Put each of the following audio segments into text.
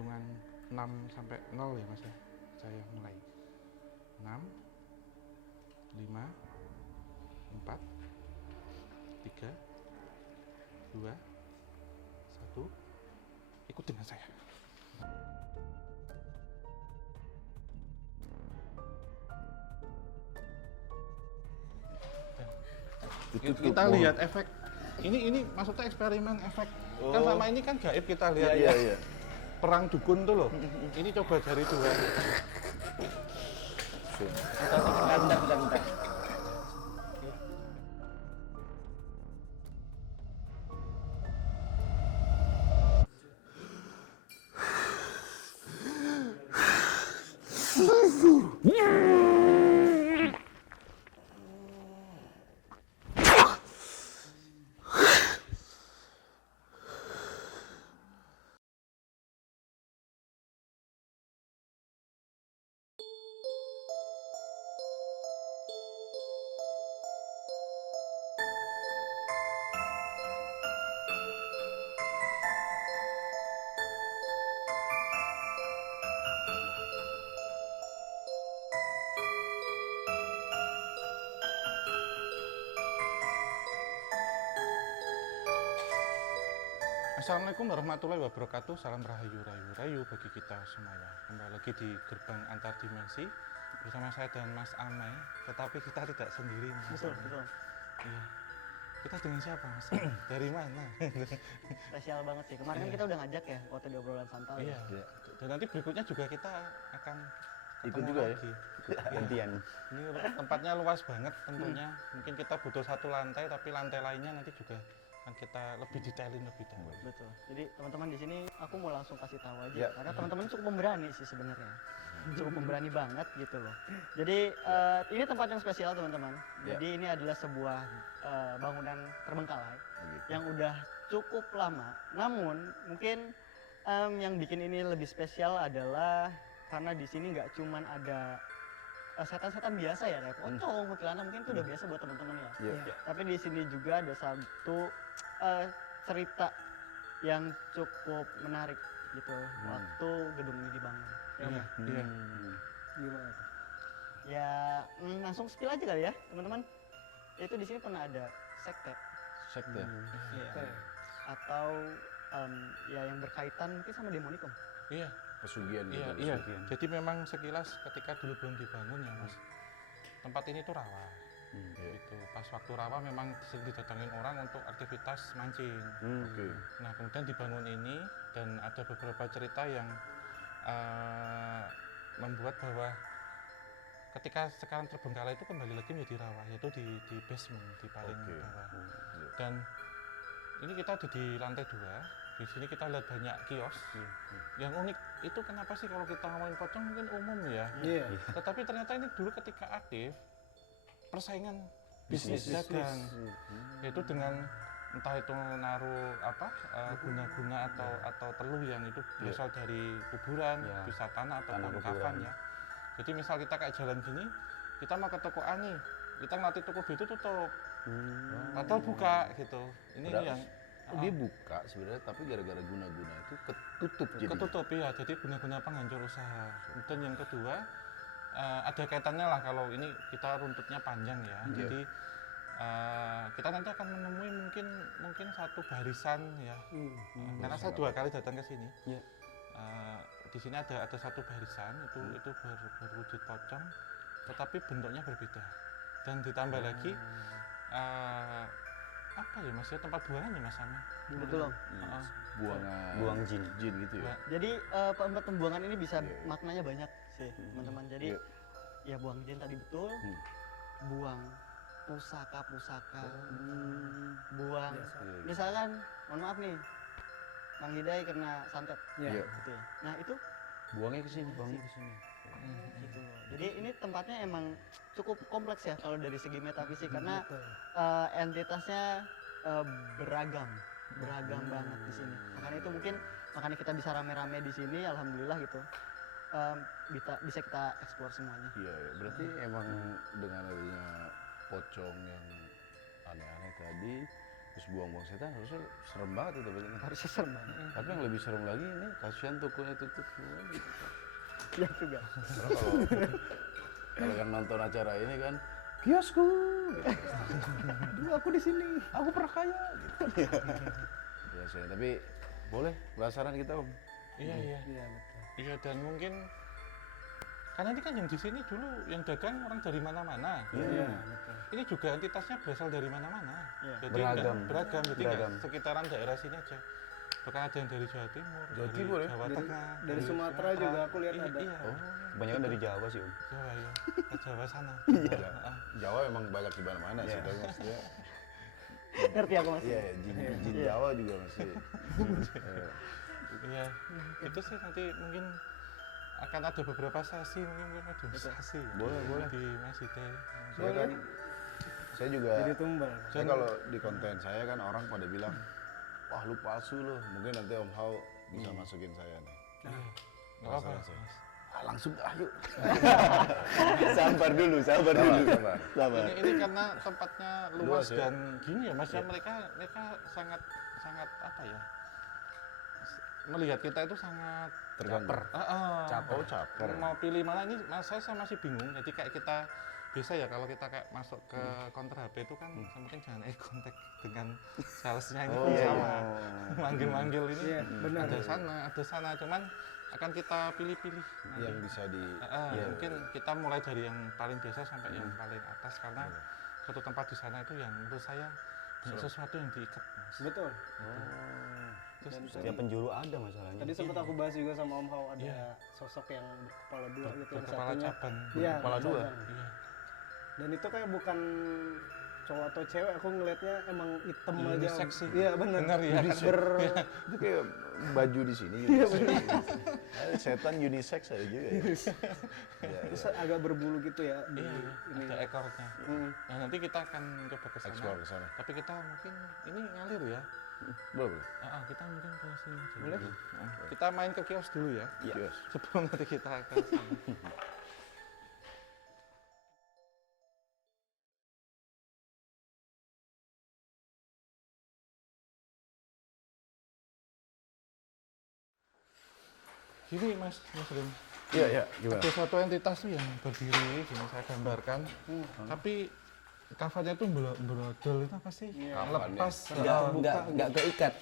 hitungan 6 sampai 0 ya Mas ya. Saya mulai. 6 5 4 3 2 1. Ikut dengan saya. Kita lihat efek ini maksudnya eksperimen efek kan sama ini kan gaib kita lihat ya. Perang dukun tuh loh. Ini coba dari 2. Bentar. Assalamualaikum warahmatullahi wabarakatuh. Salam rahayu bagi kita semuanya. Kembali lagi di Gerbang Antar Dimensi bersama saya dan Mas Amai. Tetapi kita tidak sendiri, Mas. Betul. Iya. Kita dengan siapa, Mas? Dari mana? Spesial banget sih. Kemarin kan kita udah ngajak ya waktu di obrolan santai. Iya. Dan nanti berikutnya juga kita akan ikut juga lagi. Ya. Gantian. Ini tempatnya luas banget tentunya. Mungkin kita butuh 1 lantai, tapi lantai lainnya nanti juga kan kita lebih detailin lebih dalam. Betul. Jadi teman-teman di sini aku mau langsung kasih tahu aja karena teman-teman cukup pemberani sih sebenarnya. Cukup pemberani banget gitu loh. Jadi ini tempat yang spesial teman-teman. Jadi ini adalah sebuah bangunan terbengkalai yang udah cukup lama. Namun mungkin yang bikin ini lebih spesial adalah karena di sini nggak cuman ada setan-setan biasa ya, kayak pocong, kuntilanak mungkin itu udah biasa buat teman-teman ya. Tapi di sini juga ada satu cerita yang cukup menarik gitu waktu gedung ini dibangun. Iya. Gimana tuh? Ya langsung spill aja kali ya teman-teman. Itu di sini pernah ada sekte. Atau ya yang berkaitan mungkin sama demonikum. Iya. Pesugihan gitu. Iya. Jadi memang sekilas ketika dulu belum dibangun ya Mas, tempat ini tuh rawa. Itu pas waktu rawa memang sering didatangin orang untuk aktivitas mancing. Nah kemudian dibangun ini dan ada beberapa cerita yang membuat bahwa ketika sekarang terbengkalai itu kembali lagi menjadi rawa, yaitu di basement, di paling bawah. Dan ini kita ada di lantai 2. Di sini kita lihat banyak kios. Yang unik itu kenapa sih kalau kita ngomongin pocong mungkin umum ya. Tetapi ternyata ini dulu ketika aktif persaingan bisnis dagang. Yaitu dengan entah itu naruh guna-guna atau teluh yang itu berasal dari kuburan, bisa tanah atau kafan ya. Jadi misal kita kayak jalan gini, kita mau ke toko A nih, kita ngelatih toko B itu tutup. Padahal buka gitu. Ini yang dia buka sebenarnya, tapi gara-gara guna-guna itu ketutup ya, jadi guna-guna penghancur usaha. Dan yang kedua ada kaitannya lah, kalau ini kita runtutnya panjang ya. Jadi kita nanti akan menemui mungkin satu barisan ya. Karena saya 2 kali datang ke sini. Di sini ada satu barisan itu berwujud pocong, tetapi bentuknya berbeda. Dan ditambah lagi apa ya Mas ya, tempat buangan ya Mas sama. Betul. Buang jin gitu ya. Jadi tempat pembuangan ini bisa maknanya banyak sih teman-teman. Jadi ya buang jin tadi betul. Buang pusaka-pusaka. Buang misalkan mohon maaf nih Bang Hidai kena santet gitu ya. Nah itu buangnya ke sini. Gitu. Jadi ini tempatnya emang cukup kompleks ya kalau dari segi metafisik karena entitasnya beragam banget di sini. Makanya itu makanya kita bisa rame-rame di sini, alhamdulillah gitu. Bisa kita eksplor semuanya. Iya, berarti emang dengan adanya pocong yang aneh-aneh tadi terus buang-buang setan harusnya serem banget itu begini. Harusnya serem banget. Tapi yang lebih serem lagi ini kasihan tokonya tutup semua gitu. Ya juga. Karena kalau yang nonton acara ini kan kiosku gitu. Dulu aku di sini, aku pernah kaya gitu. Biasanya, tapi boleh penasaran kita Om. Iya, iya. Iya betul. Iya, dan mungkin karena ini kan yang di sini dulu yang dagang orang dari mana-mana. Iya betul. Ini juga entitasnya berasal dari mana-mana. Iya. Jadi Beragam. nggak- beragam. Jadi nggak Beragam. sekitaran daerah sini aja. Bahkan ada yang dari Jawa Timur, Jawa dari Timur ya? Jawa Tengah, dari Sumatera juga aku lihat Iya, ada. Iya, Oh, Kebanyakan dari Jawa sih Om. Jawa ya, ke Jawa sana. Jawa emang banyak di mana-mana sih, Iya. tapi maksudnya Ngerti aku Mas? iya jin Jawa juga masih. Iya, itu sih nanti mungkin akan ada beberapa sesi mungkin demonstrasi Boleh. di Masjid. Saya kan saya juga Jadi tumbal. saya kalau di konten saya kan orang pada bilang wah lu palsu lu, mungkin nanti Om Hao bisa masukin saya nih. Nggak apa-apa. Masalah saya. Mas. Langsung ayo. Sabar dulu, sabar dulu. Sabar. Sabar. Ini karena tempatnya luas Luas ya? dan gini ya Mas, ya mereka sangat apa ya? Melihat kita itu sangat Terganggu. caper. Oh, caper. Mau pilih mana ini saya masih bingung. Jadi kayak kita biasa ya kalau kita kayak masuk ke counter HP itu kan yang penting jangan eye contact dengan salesnya ini Oh, pun iya, sama. Manggil-manggil ini Iya, benar. ada sana cuman akan kita pilih-pilih nanti. Yang bisa di Mungkin kita mulai dari yang paling biasa sampai yang paling atas karena suatu tempat di sana itu yang menurut saya banyak sesuatu yang diikat Mas. Betul. Terus Setiap penjuru ada masalahnya. Tadi sempat aku bahas juga sama Om Hao ada Iya. sosok yang berkepala dua gitu yang berkepala satunya. cabang. Iya, Kepala dua? cabang. Iya. Dan itu kayak bukan cowok atau cewek, aku ngelihatnya emang hitam aja. Unisex Om. sih. Iya benar. Benar ya kan? itu kayak baju di sini. Iya, unisex. Setan unisex ada juga ya. Iya, Terus iya. agak berbulu gitu ya. di Iya, ini. ada ekornya. Nah, nanti kita akan coba ke sana. Explore ke sana. Tapi kita mungkin ini ngalir ya. Boleh. Kita mungkin ke sini aja. Boleh. Kita main ke kios dulu ya. Yes. Sebelum nanti kita ke sana. Gini Mas Rim. Iya, iya, gimana? Ada suatu entitas tuh yang berdiri, gini saya gambarkan. Tapi kafannya tuh brodol itu apa sih? Lepas. Enggak keikat.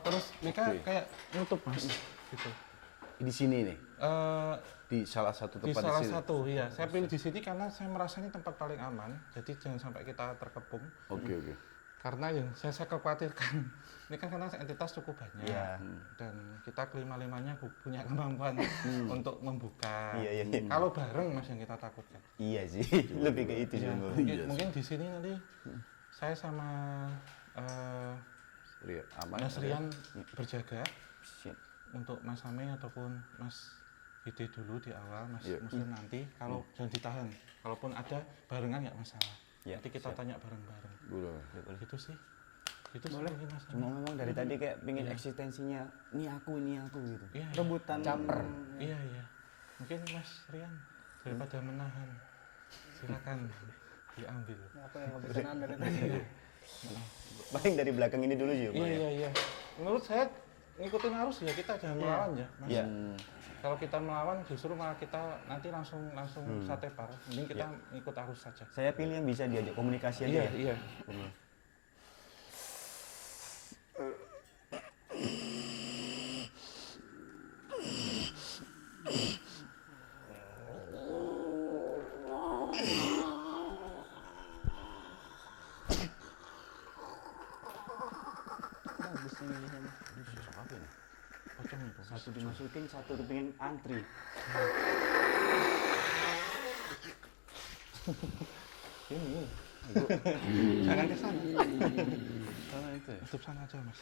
Terus mereka kayak nutup Mas. Gitu. Di sini nih, Eh, di salah satu di tempat salah di sini. satu, iya. Saya pilih di sini karena saya merasa ini tempat paling aman. Jadi jangan sampai kita terkepung. Oke, oke. Karena yang saya khawatirkan, ini kan karena entitas cukup banyak. Iya. Dan kita kelima-limanya punya kemampuan untuk membuka. Iya. Kalau bareng Mas yang kita takutkan. Iya sih, lebih ke itu sih. Iya, Bang. mungkin di sini nanti saya sama Ria, aman. Mas Rian berjaga Siap. untuk Mas Ame ataupun Mas Hidi dulu di awal, Mas Iya. Muslim nanti. Kalau jangan ditahan, kalaupun ada barengan nggak masalah. Iya, Nanti kita tanya bareng-bareng. Boleh. Gitu sih. Itu sih mungkin Mas Ame. Cuma memang dari tadi kayak pingin eksistensinya, ini aku gitu. Iya, Rebutan. Caper. iya. Mungkin Mas Rian daripada menahan, silakan diambil. Apa yang ngebutin Anda dari tadi? Paling dari belakang ini dulu sih, Bang. Iya. Menurut saya ngikutin arus ya, kita jangan melawan ya, Mas. Iya. Kalau kita melawan justru malah kita nanti langsung satepar. Mending kita ikut arus saja. Saya pilih yang bisa diajak komunikasi aja ya. Iya. Bagus ini di sana. Pocong itu. Satu dimasukin, satu kepingin antri. Ini. Jangan ke sana. Sana itu ya? Tutup sana aja, Mas.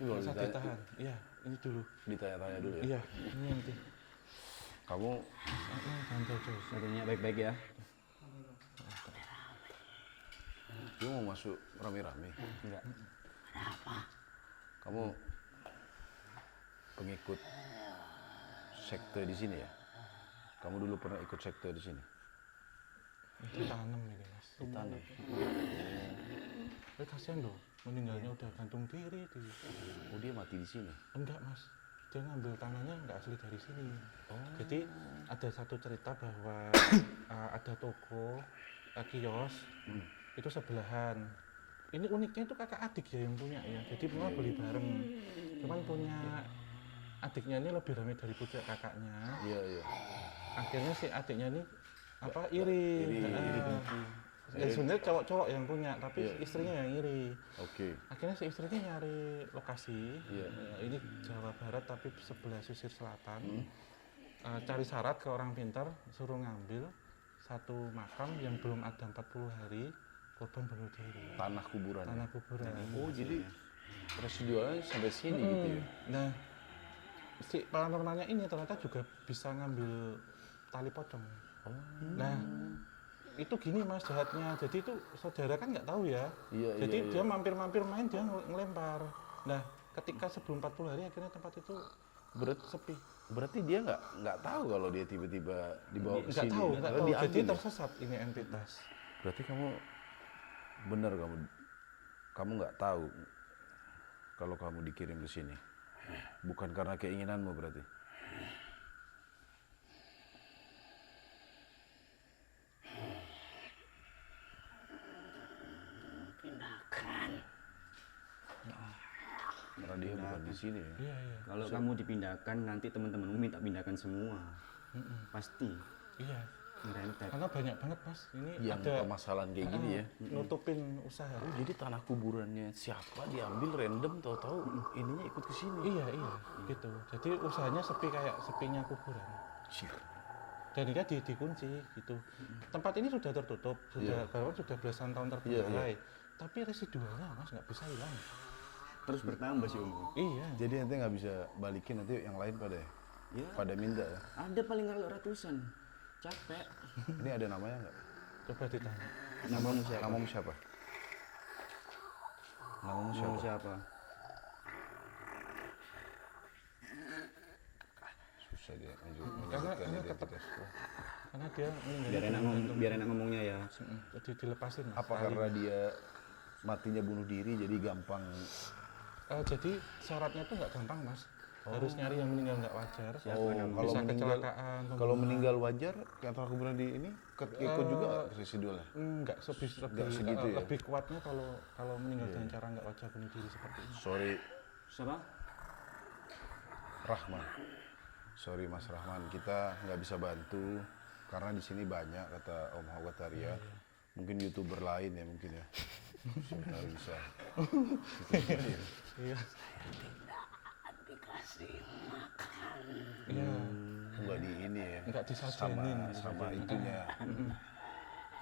Ini boleh Bisa ditanya, ditahan. Iya, ini dulu. ditanya-tanya dulu ya. Iya, ini nanti. Kamu Jangan jauh-jauh. Satunya baik-baik ya. dia mau masuk rame-rame. Enggak. Kamu pengikut sekte di sini ya? Kamu dulu pernah ikut sekte di sini? Itu tanam ini, Mas. Tanam. kasihan loh, meninggalnya udah gantung diri di. Oh dia mati di sini. Enggak mas, dia ngambil tanahnya nggak asli dari sini. Jadi ada satu cerita bahwa ada toko kios itu sebelahan. Ini uniknya itu kakak adik ya yang punya ya. Jadi pernah beli bareng. Cuman punya adiknya ini lebih ramai dari punya kakaknya. Iya iya. Akhirnya si adiknya ini apa iri. Ya sebenarnya cowok-cowok yang punya, tapi istrinya yang iri. Oke. Akhirnya si istrinya nyari lokasi. Iya. Ini Jawa Barat tapi sebelah sisir selatan. Cari syarat ke orang pintar, suruh ngambil satu makam yang belum ada 40 hari, korban bunuh diri. Tanah kuburan. Tanah kuburan. Oh jadi residualnya sampai sini gitu ya. Nah, si paranormalnya ini ternyata juga bisa ngambil tali pocong. Nah, itu gini mas jahatnya. Jadi itu saudara kan nggak tahu ya. Iya, Jadi iya, dia iya. mampir-mampir main, dia ngelempar. Nah, ketika sebelum 40 hari akhirnya tempat itu sepi. Berarti dia nggak tahu kalau dia tiba-tiba dibawa ke Nggak sini. tahu, nggak Karena tahu. diambil Jadi ya? tersesat ini entitas. Berarti benar kamu nggak tahu kalau kamu dikirim ke sini. Bukan karena keinginanmu berarti. Karena dia bukan di sini ya. Iya, iya. Kalau kamu dipindahkan nanti teman-temanmu minta pindahkan semua. Pasti Iya. ngerentet. Karena banyak banget mas. Ini Yang ada permasalahan kayak gini ya. nutupin usaha. Oh, jadi tanah kuburannya siapa diambil random tahu-tahu ininya ikut ke sini. Iya, iya, gitu. Jadi usahanya sepi kayak sepinya kuburan. Sir. Dan dia dikunci gitu. Tempat ini sudah tertutup, sudah bahkan sudah belasan tahun terbengkalai. Tapi residualnya mas nggak bisa hilang. Terus bertambah sih Om. Iya. Jadi nanti nggak bisa balikin, nanti yang lain Ya, pada minta ya. ada paling kalau ratusan. Capek. Ini ada namanya nggak? Coba ditanya. Namamu siapa? Namamu siapa? Namamu Namamu siapa? siapa? Susah dia Karena identitas. karena dia meninggal. Biar enak ngomongnya ya. Jadi dilepasin. Mas, Apa tali. karena dia matinya bunuh diri jadi gampang? Jadi syaratnya tuh nggak gampang mas. Harus nyari yang meninggal nggak wajar. Oh, kalau Bisa meninggal kecelakaan. kalau meninggal wajar kata kuburan di ini ikut juga nggak residualnya? Nggak segitu ya? lebih kuatnya kalau meninggal dengan cara nggak wajar bunuh diri seperti ini. Sorry Siapa? Rahman. Sorry Mas Rahman, kita nggak bisa bantu karena di sini banyak kata Om Hawataria. Mungkin YouTuber lain ya mungkin ya. Siapa bisa. Iya. Dikasih makan. Iya. Nggak di ini ya. Nggak disajenin. Sama itunya.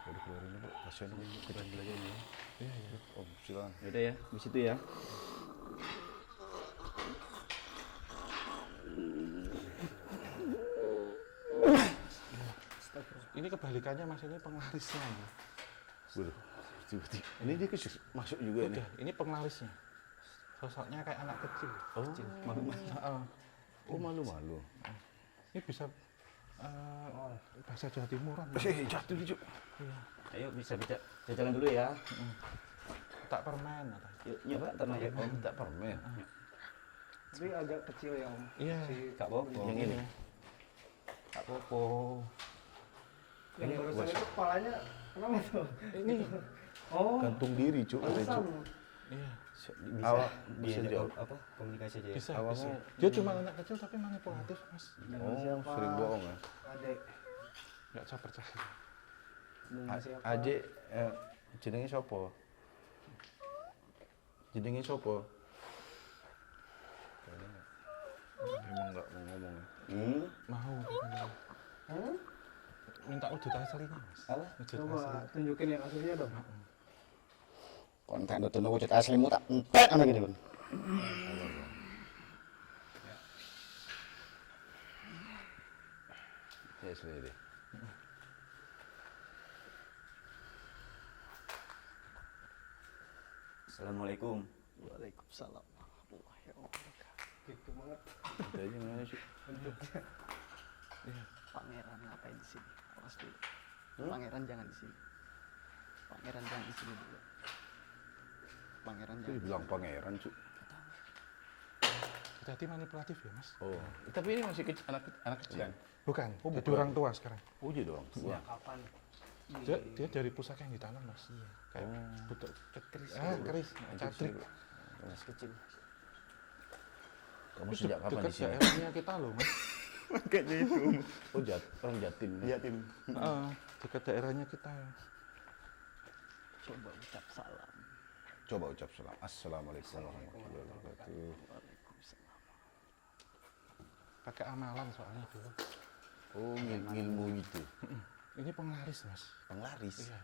Udah keluarin Bu, kasihan Bu, kita ambil aja ini. Iya, iya. Om, silakan. Yaudah ya, di situ ya. Ini kebalikannya mas, ini penglarisnya. Mas. Waduh, tiba-tiba. Ini dia masuk juga ini. Udah, ini penglarisnya. Sosoknya kayak anak kecil. Oh, Heeh. oh malu-malu. Ini bisa bahasa Jawa Timuran. Mas. Jatuh nih, Cuk. Iya. Ayo bisa jalan dulu ya. Tak permen apa? Yuk, nyoba ternak ya. Oh, minta permen. Tapi agak kecil ya om. Iya. Kak Bopo. Yang ini. Kak Bopo. Yang barusan itu kepalanya kenapa tuh? Ini Oh, Gantung diri, Cuk. pantesan. iya. Bisa Awak bisa diajak jawab. apa? Komunikasi aja ya. Bisa, Awalnya- bisa. Dia cuma anak kecil tapi manipulatif, Mas. Oh, sering bohong ya. Adek. Nggak bisa percaya. Dengan siapa? Aje jenenge sapa? Jenenge sapa? Emang nggak mau ngomong ya. Mau. Minta wujud aslinya, Mas. Apa? Wujud Coba asli. tunjukin yang aslinya dong. Konten itu wujud aslimu tak entek ana gini, Bang. Ya sudah deh. Assalamualaikum. Waalaikumsalam warahmatullahi wabarakatuh. Gitu banget. Kita aja mana sih? Pangeran ngapain di sini? Awas dulu. Pangeran jangan di sini. Pangeran jangan di sini dulu. pangeran Itu jangan. dibilang pangeran, Cuk. Hati-hati manipulatif ya mas. Oh, tapi ini masih kecil, anak kecil. Bukan, Oh, jadi bukan. orang tua sekarang. Oh, jadi orang tua. Kapan? Dia dari pusaka yang ditanam mas. Kayak butuh keris. Keris, cadrik. Kecil. Kamu sejak kapan di Dekat sini? daerahnya kita loh mas. Makanya itu. Oh, orang Jatim. Jatim. Dekat daerahnya kita. Coba ucap salam. Coba ucap salam. Assalamualaikum warahmatullahi wabarakatuh. Waalaikumsalam. Pakai amalan soalnya dulu. Oh, ngilmu gitu. Ini penglaris mas. Penglaris. Iya.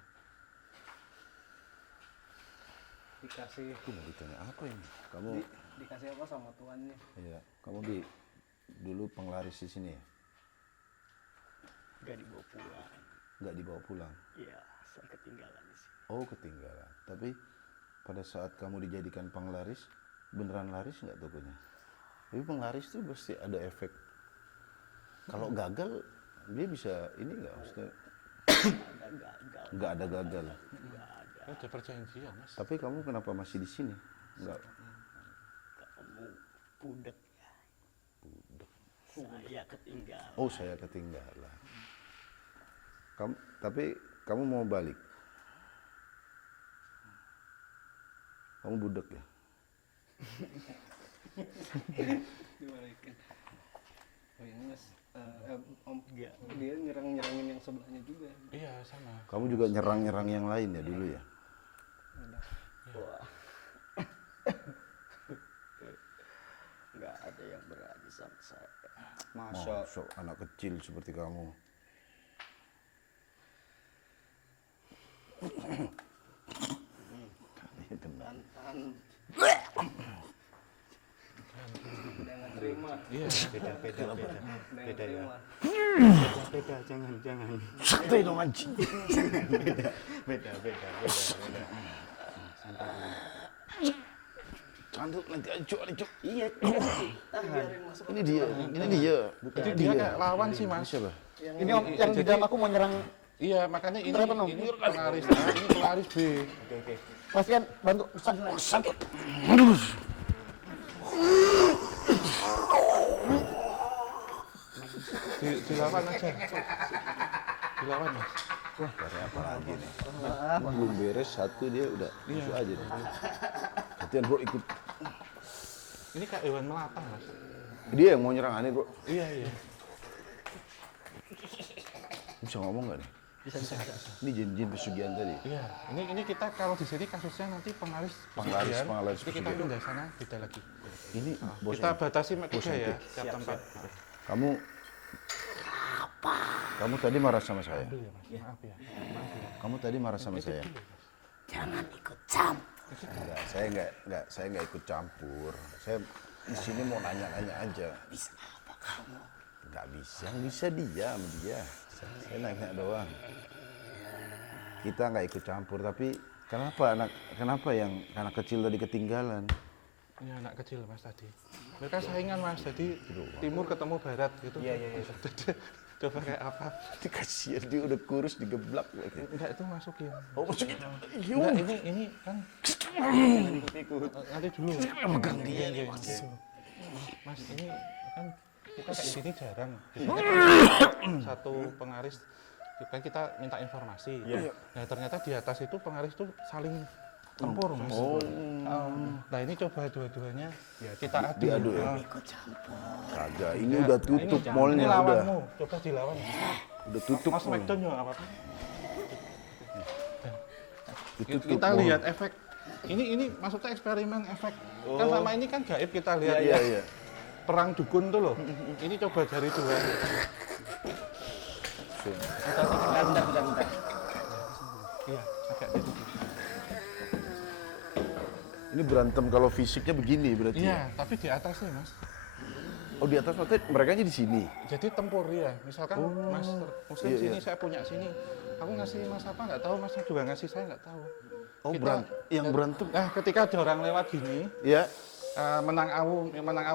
Dikasih Aku mau ditanya apa ini? Kamu, dikasih apa sama tuannya? iya, kamu dulu penglaris di sini ya? Gak dibawa pulang. Nggak dibawa pulang? Iya, saya ketinggalan di sini. Oh, ketinggalan. Tapi pada saat kamu dijadikan penglaris, beneran laris nggak tokonya? Tapi penglaris itu pasti ada efek. Kalau gagal, dia bisa ini nggak? Maksudnya Ada gagal. nggak ada gagal. Nggak ada. Ada perjanjian mas. Tapi kamu kenapa masih di sini? Nggak. Kamu budek ya. Saya ketinggalan. Oh, saya ketinggalan. Tapi kamu mau balik? Kamu budek ya? Dibalikin. Oh ini mas, om dia nyerangin yang sebelahnya juga. Iya sama. Kamu juga nyerang-nyerang yang lain ya dulu ya? Wah. Nggak ada yang berani sama saya. Masa anak kecil seperti kamu. Kalian tenang. Udah nggak terima. Iya. Beda ya. Beda, jangan. Santai dong anjing. Beda. Canduk nanti aja, Cuk. Iya, Ini dia. Jadi dia kayak lawan sih mas. Siapa? ini om yang di dalam aku mau nyerang. Iya makanya ini Kenapa, Nom? ini penglaris A, ini penglaris B. Mas Ian, bantu. Sakit. Dilawan aja. Dilawan mas. Cari apa lagi nih? Belum beres satu dia udah masuk aja nih. Gantian bro ikut. Ini kayak hewan melata mas. Dia yang mau nyerang aneh bro. Iya. Bisa ngomong nggak nih? Bisa. Ini jin-jin pesugihan tadi. Iya. Ini kita kalau di sini kasusnya nanti penglaris Penglaris pesugihan, penglaris jadi kita pesugihan. pindah sana beda lagi. Ini bos Kita ini. batasi tiga Bos ya nanti. tiap tempat. Kamu tadi marah sama saya. Ambil ya mas. Maaf ya. Kamu tadi marah sama saya. Jangan ikut campur. Enggak, saya enggak ikut campur. Saya di sini mau nanya-nanya aja. Bisa apa kamu? Enggak bisa, yang bisa dia sama dia. Saya nanya doang. Kita nggak ikut campur, tapi kenapa yang anak kecil tadi ketinggalan? Ini anak kecil mas tadi. Mereka saingan mas. Jadi timur ketemu barat gitu. Iya. Coba kayak apa? Dikasih dia udah kurus digeblak lagi. Enggak itu masukin. Oh masukin. Enggak ini kan Ikut. nanti dulu. Megang dia Iya. Mas ini kan kita kayak gini jarang. Biasanya kan satu penglaris kan kita minta informasi. Nah ternyata di atas itu penglaris itu saling tempur mas. Nah ini coba dua-duanya kita adu. Diadu ya? Ikut campur. Kagak, ini udah tutup Ini mallnya udah. lawanmu. Coba dilawan. Udah tutup. Mas mall. McDonald nggak apa-apa. Ditutup Kita mall. lihat efek. Ini maksudnya eksperimen efek. Kan sama ini kan gaib kita lihat ya. Iya. Perang dukun tuh loh. Ini coba dari dua. Bentar. Iya, agak jadi. Ini berantem kalau fisiknya begini berarti. Iya, ya? tapi di atas nih mas. Oh di atas maksudnya mereka di sini. Jadi tempur ya. Misalkan mas muslim Iya, sini, iya. saya punya sini. Aku ngasih mas apa nggak tahu, masnya juga ngasih saya nggak tahu. Oh Kita- yang berantem. Nah, ketika ada orang lewat gini, Ya. menang awu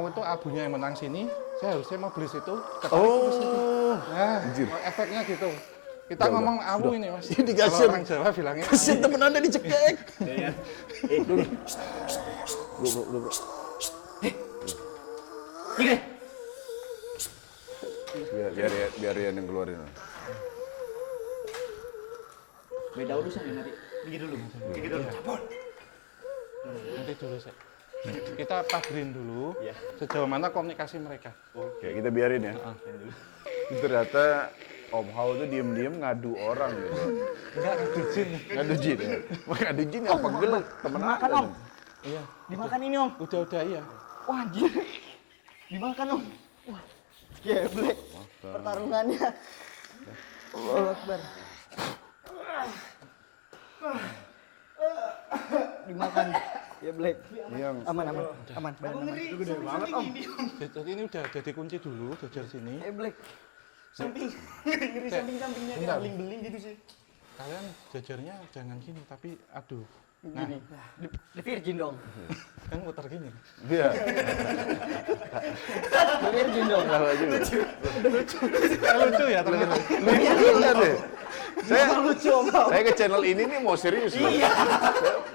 itu abunya yang menang sini, saya harusnya mau beli situ, ketarik ke situ. Oh. Nah, Anjir. efeknya gitu. Kita ngomong awu ini mas. Ini Kalau kasir. orang Jawa bilangnya Kasian temen anda dicekek. Bro. Biar Rian yang keluarin. Beda urusan ya nanti. Gigi dulu. nanti dulu sih. Kita pagerin dulu sejauh mana komunikasi mereka. Oke, kita biarin ya. Ternyata Om Hao tuh diem-diem ngadu orang gitu. Enggak, ngadu jin. Ngadu jin ya? Ngadu jin apa gelek? Temen Dimakan, anda Om. Iya, Dimakan ini, Om. udah iya. Wah, anjir. Dimakan, Om. Wah, geblek. Pertarungannya. Allahu Akbar. Dimakan. Geblek. yang Aman. Badan aman. Gede banget om. Jadi ini udah jadi kunci dulu, jajar sini. Geblek. Samping, ngeri samping-sampingnya kayak Bentar. beling-beling gitu sih. Kalian jajarnya jangan gini, tapi aduh. Nah, Gini. Di virgin dong. kan muter gini. Iya. Di virgin dong. Salah juga. Lucu ya ternyata. Lucu juga deh. Saya Lucu, Om. saya ke channel ini nih mau serius. Iya.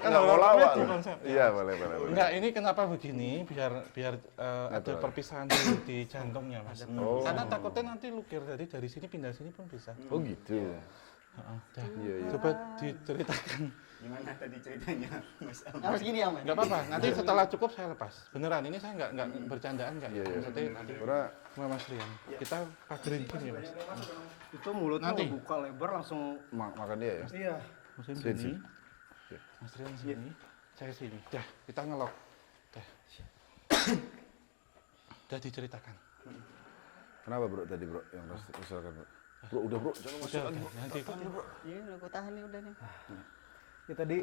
Nggak mau lawan. Konsep. Iya, boleh. Enggak, ini kenapa begini? Biar ada Natural. perpisahan di jantungnya, Mas. Oh. Karena takutnya nanti lukir, jadi dari sini pindah sini pun bisa. Oh gitu. Heeh, dah. Iya. Coba diceritakan. Gimana tadi ceritanya, Mas Am? Harus gini, Om. Enggak apa-apa, nanti setelah cukup saya lepas. Beneran, ini saya enggak bercandaan enggak. Iya. Maksudnya nanti Karena sama Mas Rian. Kita pagerin gini, Mas. Itu mulutnya Nanti. buka lebar langsung. makan dia ya. Iya. Musim Sini, sini. sini. Mas Rian sini. Saya sini. Dah, kita ngelok. Dah. Udah diceritakan. Kenapa bro tadi bro yang misalkan bro? Bro udah bro jangan masuk Udah, lagi bro. nanti Iya, udah gue tahan nih udah nih. Ya tadi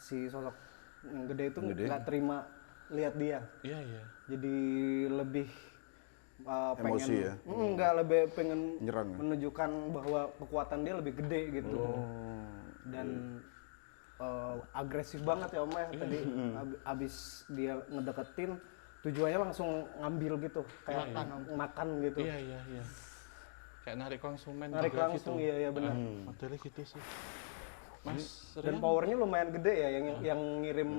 si sosok yang gede itu Yang gede. nggak terima lihat dia. Iya. Jadi lebih pengen Emosi ya? nggak lebih pengen Nyerang ya? menunjukkan bahwa kekuatan dia lebih gede gitu. Dan agresif banget ya Om ya tadi abis dia ngedeketin tujuannya langsung ngambil gitu kayak makan gitu. Iya. Kayak narik konsumen Narik juga langsung gitu. iya benar. Modelnya gitu sih. Mas Dan Rian, powernya lumayan gede ya yang ngirim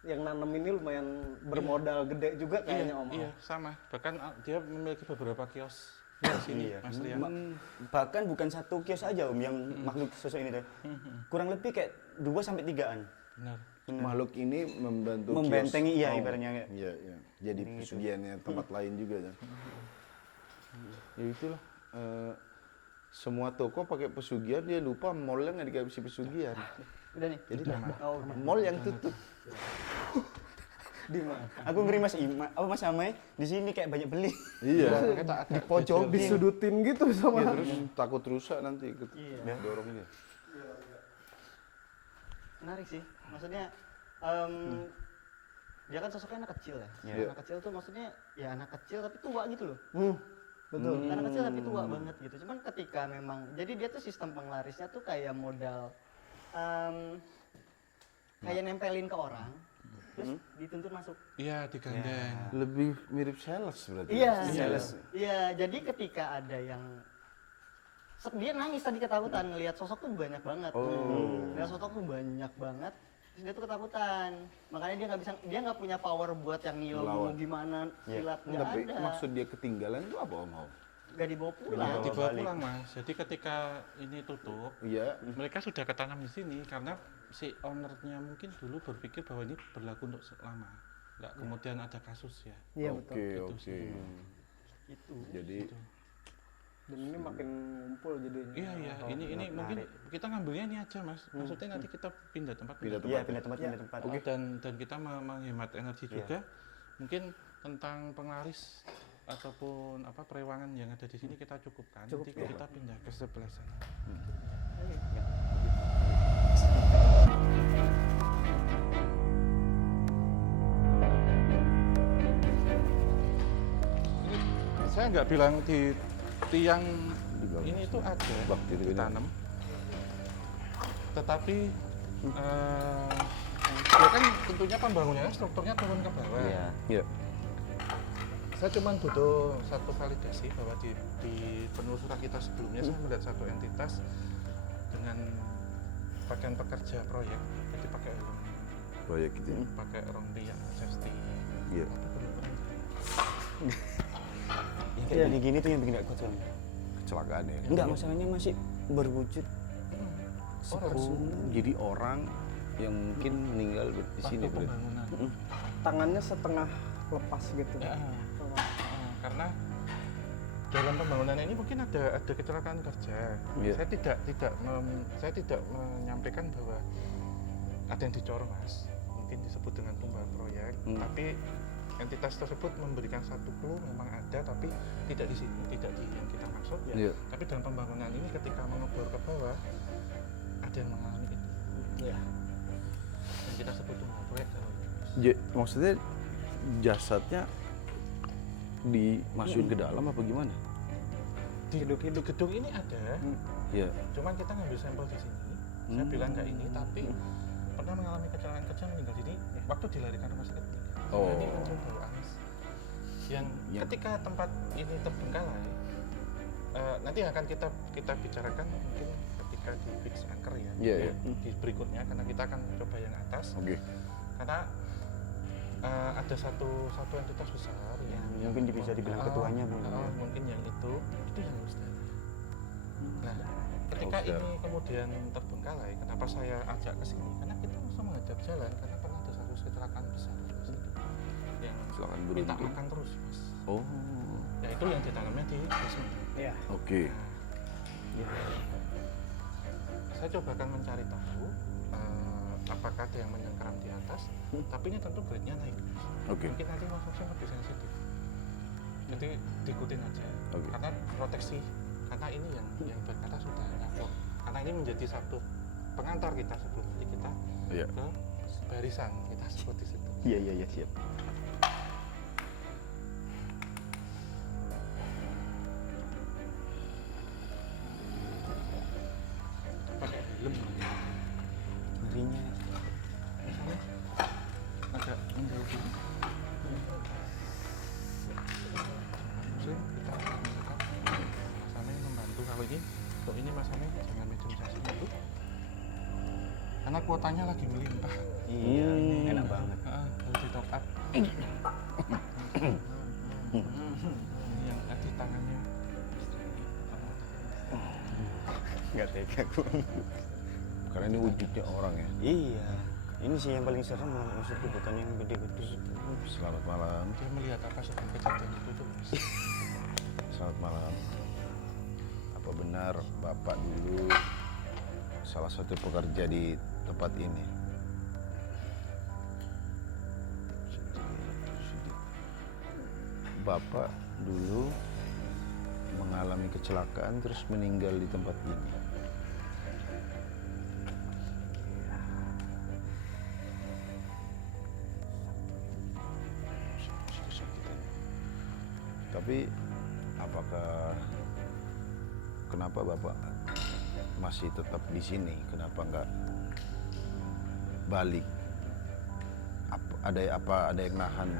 yang nanam ini lumayan bermodal gede juga kayaknya Om. Iya, sama. Bahkan dia memiliki beberapa kios di sini, Mas Rian. Bahkan bukan satu kios aja Om yang makhluk sosok ini teh. Kurang lebih kayak 2-3-an. Benar. Makhluk ini membantu Membentengi kios. iya Oh, ibaratnya kayak. Iya. Jadi pesugihannya tempat lain juga ya. Ya itulah. Semua toko pakai pesugihan dia lupa mallnya nggak dikasih pesugihan. Udah nih. Jadi Oh, mall yang tutup. Di mana? Aku ngeri Mas Ima, apa Mas Amai di sini kayak banyak beli. Iya. Kita agak Pojok jajar. disudutin gitu sama. Ya, terus takut rusak nanti ikut dorongnya. Menarik sih. Maksudnya dia kan sosoknya anak kecil ya. Iya. Anak kecil tuh maksudnya ya anak kecil tapi tua gitu loh. Betul. Anak kecil tapi tua banget gitu. Cuman ketika memang jadi dia tuh sistem penglarisnya tuh kayak modal kayak nempelin ke orang terus dituntut masuk. Iya, digandeng. Lebih mirip sales berarti. Iya. Sales. Iya, jadi ketika ada yang dia nangis tadi ketakutan ngelihat sosok tuh banyak banget. Ngelihat sosok tuh banyak banget. Terus dia tuh ketakutan. Makanya dia nggak punya power buat yang ngilmu Melawan. gimana silat nggak Tapi ada. maksud dia ketinggalan itu apa Om Hao? Nggak dibawa pulang. Dibawa pulang, Mas. Jadi ketika ini tutup, Iya. mereka sudah ketanam di sini karena si ownernya mungkin dulu berpikir bahwa ini berlaku untuk lama. Nggak kemudian ada kasus ya. Iya betul. Oke, Gitu oke. sih. Gitu. Jadi Dan ini makin ngumpul jadinya. Iya, ini mungkin kita ngambilnya ini aja, Mas. Maksudnya nanti kita pindah tempat. Pindah Iya, tempat. pindah tempat. Oke. Dan kita menghemat energi juga. Mungkin tentang penglaris ataupun apa perewangan yang ada di sini kita cukupkan. Nanti kita pindah ke sebelah sana. Ini saya nggak bilang di tiang ini itu ada Bakti itu ditanam, tetapi ya kan tentunya pembangunannya strukturnya turun ke bawah. Iya. Iya. Saya cuma butuh satu validasi bahwa di penelusuran kita sebelumnya saya melihat satu entitas dengan pakaian pekerja proyek, jadi pakai helm, Proyek gitu. pakai rompi yang safety. Iya. Tapi bener-bener Yang kayak gini-gini tuh yang bikin gak kuat soalnya. Kecelakaan ya. Enggak, masalahnya masih berwujud Jadi orang yang mungkin meninggal di waktu sini berarti. pembangunan. Tangannya setengah lepas gitu. Ya, karena dalam pembangunan ini mungkin ada kecelakaan kerja. Iya. Saya tidak menyampaikan bahwa ada yang dicorong, Mas. Mungkin disebut dengan tumbal proyek, tapi entitas tersebut memberikan satu clue memang ada, tapi tidak di sini, tidak di yang kita maksud ya. Iya. Tapi dalam pembangunan ini ketika mengebor ke bawah ada yang mengalami itu. Iya. Yang kita sebut tumbal proyek kalau itu. Maksudnya jasadnya dimasukin ke dalam apa gimana? Di gedung ini ada, Iya. cuman kita ngambil sampel di sini. Saya bilang nggak ini, tapi pernah mengalami kecelakaan kerja meninggal di sini waktu dilarikan rumah sakit. Oh. Ini muncul bau amis. Yang ketika tempat ini terbengkalai, nanti akan kita bicarakan mungkin ketika di fix anchor ya. Iya, iya. Di berikutnya karena kita akan coba yang atas. Oke. Karena ada satu entitas besar yang mungkin bisa dibilang ketuanya mungkin. mungkin yang itu yang mustahil. Nah, ketika Mustahil. ini kemudian terbengkalai, kenapa saya ajak ke sini? Karena kita langsung menghadap jalan karena pernah ada satu kecelakaan besar Mas, itu. Yang Kecelakaan minta beruntun. makan terus, Mas. Oh. Ya itu yang ditanamnya di basement. Iya. Oke. Saya coba akan mencari tahu apakah ada yang menyengkeram di atas, tapi ini tentu grade-nya naik. Oke. Mungkin nanti konstruksinya lebih sensitif. Jadi diikutin aja. Oke. Karena proteksi, karena ini yang berkata sudah nyamplok. Karena ini menjadi satu pengantar kita sebelum nanti kita Iya. ke barisan kita sebut di situ. Iya, siap. Pakai helm. Ngerinya. Misalnya agak menjauh gini. Muslim kita akan mendekat. Mas Ameng membantu kalau ini Mas Ameng jangan medium sasi dulu. Karena kuotanya lagi melimpah. Iya, enak banget. Harus di top up. Yang tadi tangannya Enggak tega aku. Karena ini wujudnya orang ya. Iya. Ini sih yang paling serem maksudku, bukan yang gede-gede. Selamat malam. dia melihat apa sebelum kejadian itu tuh, Mas. Selamat malam. Apa benar Bapak dulu salah satu pekerja di tempat ini? Bapak dulu mengalami kecelakaan terus meninggal di tempat ini. Tapi apakah kenapa Bapak masih tetap di sini? Kenapa nggak balik? Ada yang nahan?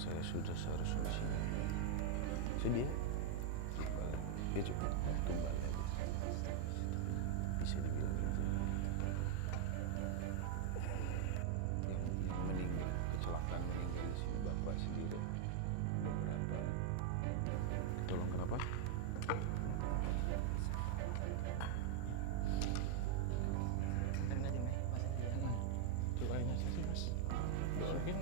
Saya sudah seharusnya di sini. Dia balik. Dia cuma tumbal aja. Bisa dibilang gitu. Yang meninggal, kecelakaan meninggal di sini Bapak sendiri. Beberapa. Tolong kenapa? Anterin aja, Meh. Mas aja ya. Doain aja sih, Mas. Mungkin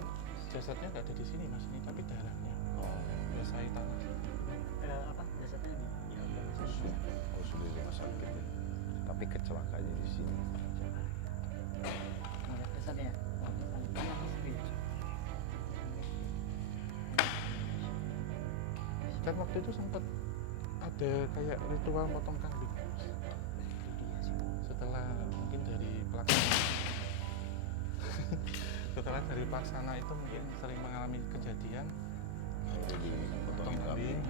jasadnya nggak ada di sini, Mas, ini tapi darahnya. Basahi tanah. Apa? Jasadnya di ya udah Mas. Oh sudah di rumah sakit ya. Tapi kecelakaannya di sini. Ngeliat jasadnya. Dan waktu itu sempat ada kayak ritual potong kambing, Mas. Setelah mungkin dari pelaksana setelah dari pelaksana itu mungkin sering mengalami kejadian Jadi potong potongin kambing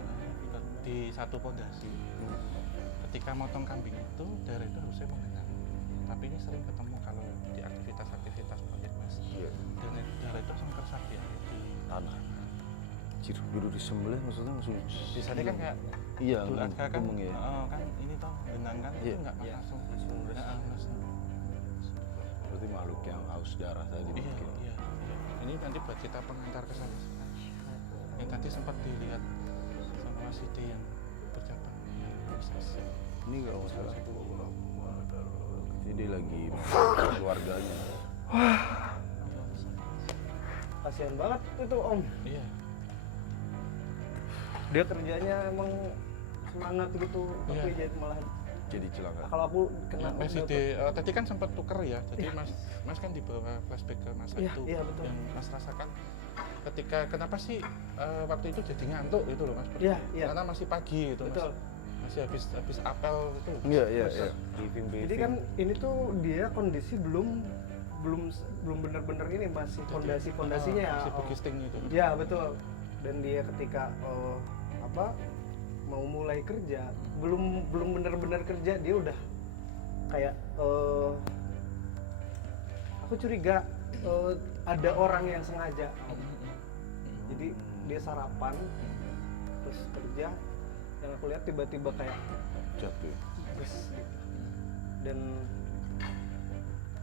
di satu pondasi. Ketika motong kambing itu darah itu harusnya mengenang, tapi ini sering ketemu kalau di aktivitas proyek, Mas. Iya. Dan darah itu langsung tersap ya di Tanah. Anjir, baru disembelih maksudnya langsung. Di sana kan kayak Iya, Idul Adha kan, ngomong ya. kan ini toh benang kan Iya. itu nggak langsung langsung. Berarti makhluk yang haus darah tadi Iya, mungkin. iya, iya. Ini nanti buat kita pengantar ke sana. Yang tadi sempat dilihat sama Mas Siti yang bercabang di Universitas. Ini kalau nggak salah jadi lagi keluarganya. Kasihan banget itu Om. Iya. Dia kerjanya emang semangat gitu, tapi Iya. jadi malah Jadi celaka. kalau aku kena Mas Siti tadi kan sempat tuker ya. Jadi Mas kan dibawa flashback ke masa Iya, itu iya, betul. yang Mas rasakan ketika kenapa sih waktu itu jadi ngantuk gitu loh Mas? Iya, iya. Karena masih pagi gitu Betul. Mas. Masih habis apel itu. Iya, iya, iya. Jadi kan ini tuh dia kondisi belum benar-benar ini masih fondasinya ya. Masih begisting itu. Ya betul. Dan dia ketika mau mulai kerja belum benar-benar kerja dia udah kayak aku curiga ada orang yang sengaja. Jadi dia sarapan terus kerja dan aku lihat tiba-tiba kayak Jatuh. terus dan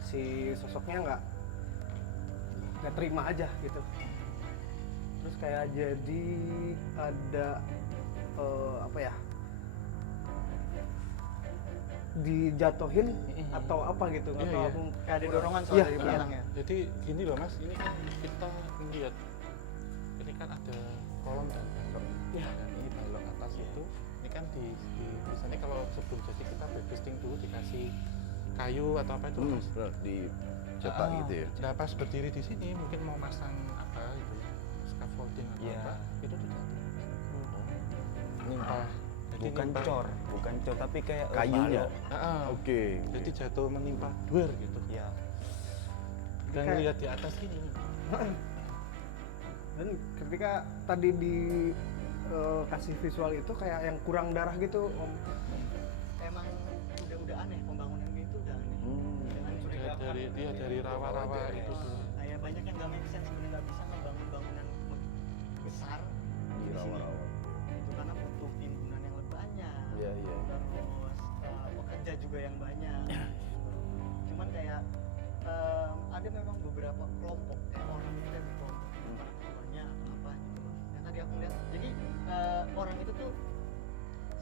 si sosoknya nggak terima aja gitu. Terus kayak jadi ada dijatuhin atau apa gitu nggak Iya, tahu iya. aku. Kayak ada dorongan Iya, soal dari belakang ya. Jadi gini loh Mas, ini kan kita lihat ini kan ada kolom dan balok. Iya. Dan ini balok atas itu, ini kan di misalnya kalau sebelum jadi kita backlisting dulu dikasih kayu atau apa itu Mas. Benar, dicetak gitu ya. Nah pas berdiri di sini mungkin mau masang apa itu scaffolding atau Iya. apa itu tuh jatuh. Menimpa. Jadi Bukan nimpa. cor tapi kayak Kayunya. balok. Oke. Jadi jatuh menimpa duer gitu. Iya. Dan Kayak- lihat di atas ini. Dan ketika tadi kasih visual itu kayak yang kurang darah gitu Om. Emang udah aneh pembangunannya itu udah aneh. Dengan curiga Dari rawa-rawa itu dulu. kayak banyak yang nggak make sense sebenarnya, nggak bisa ngebangun bangunan besar Di di sini. rawa-rawa. Itu karena butuh timbunan yang lebih banyak. Iya, iya. Terus pekerja juga yang banyak. Cuman kayak ada memang beberapa kelompok kayak orang itu dari kelompok para keluarnya atau apa gitu loh. Yang tadi aku lihat. Jadi orang itu tuh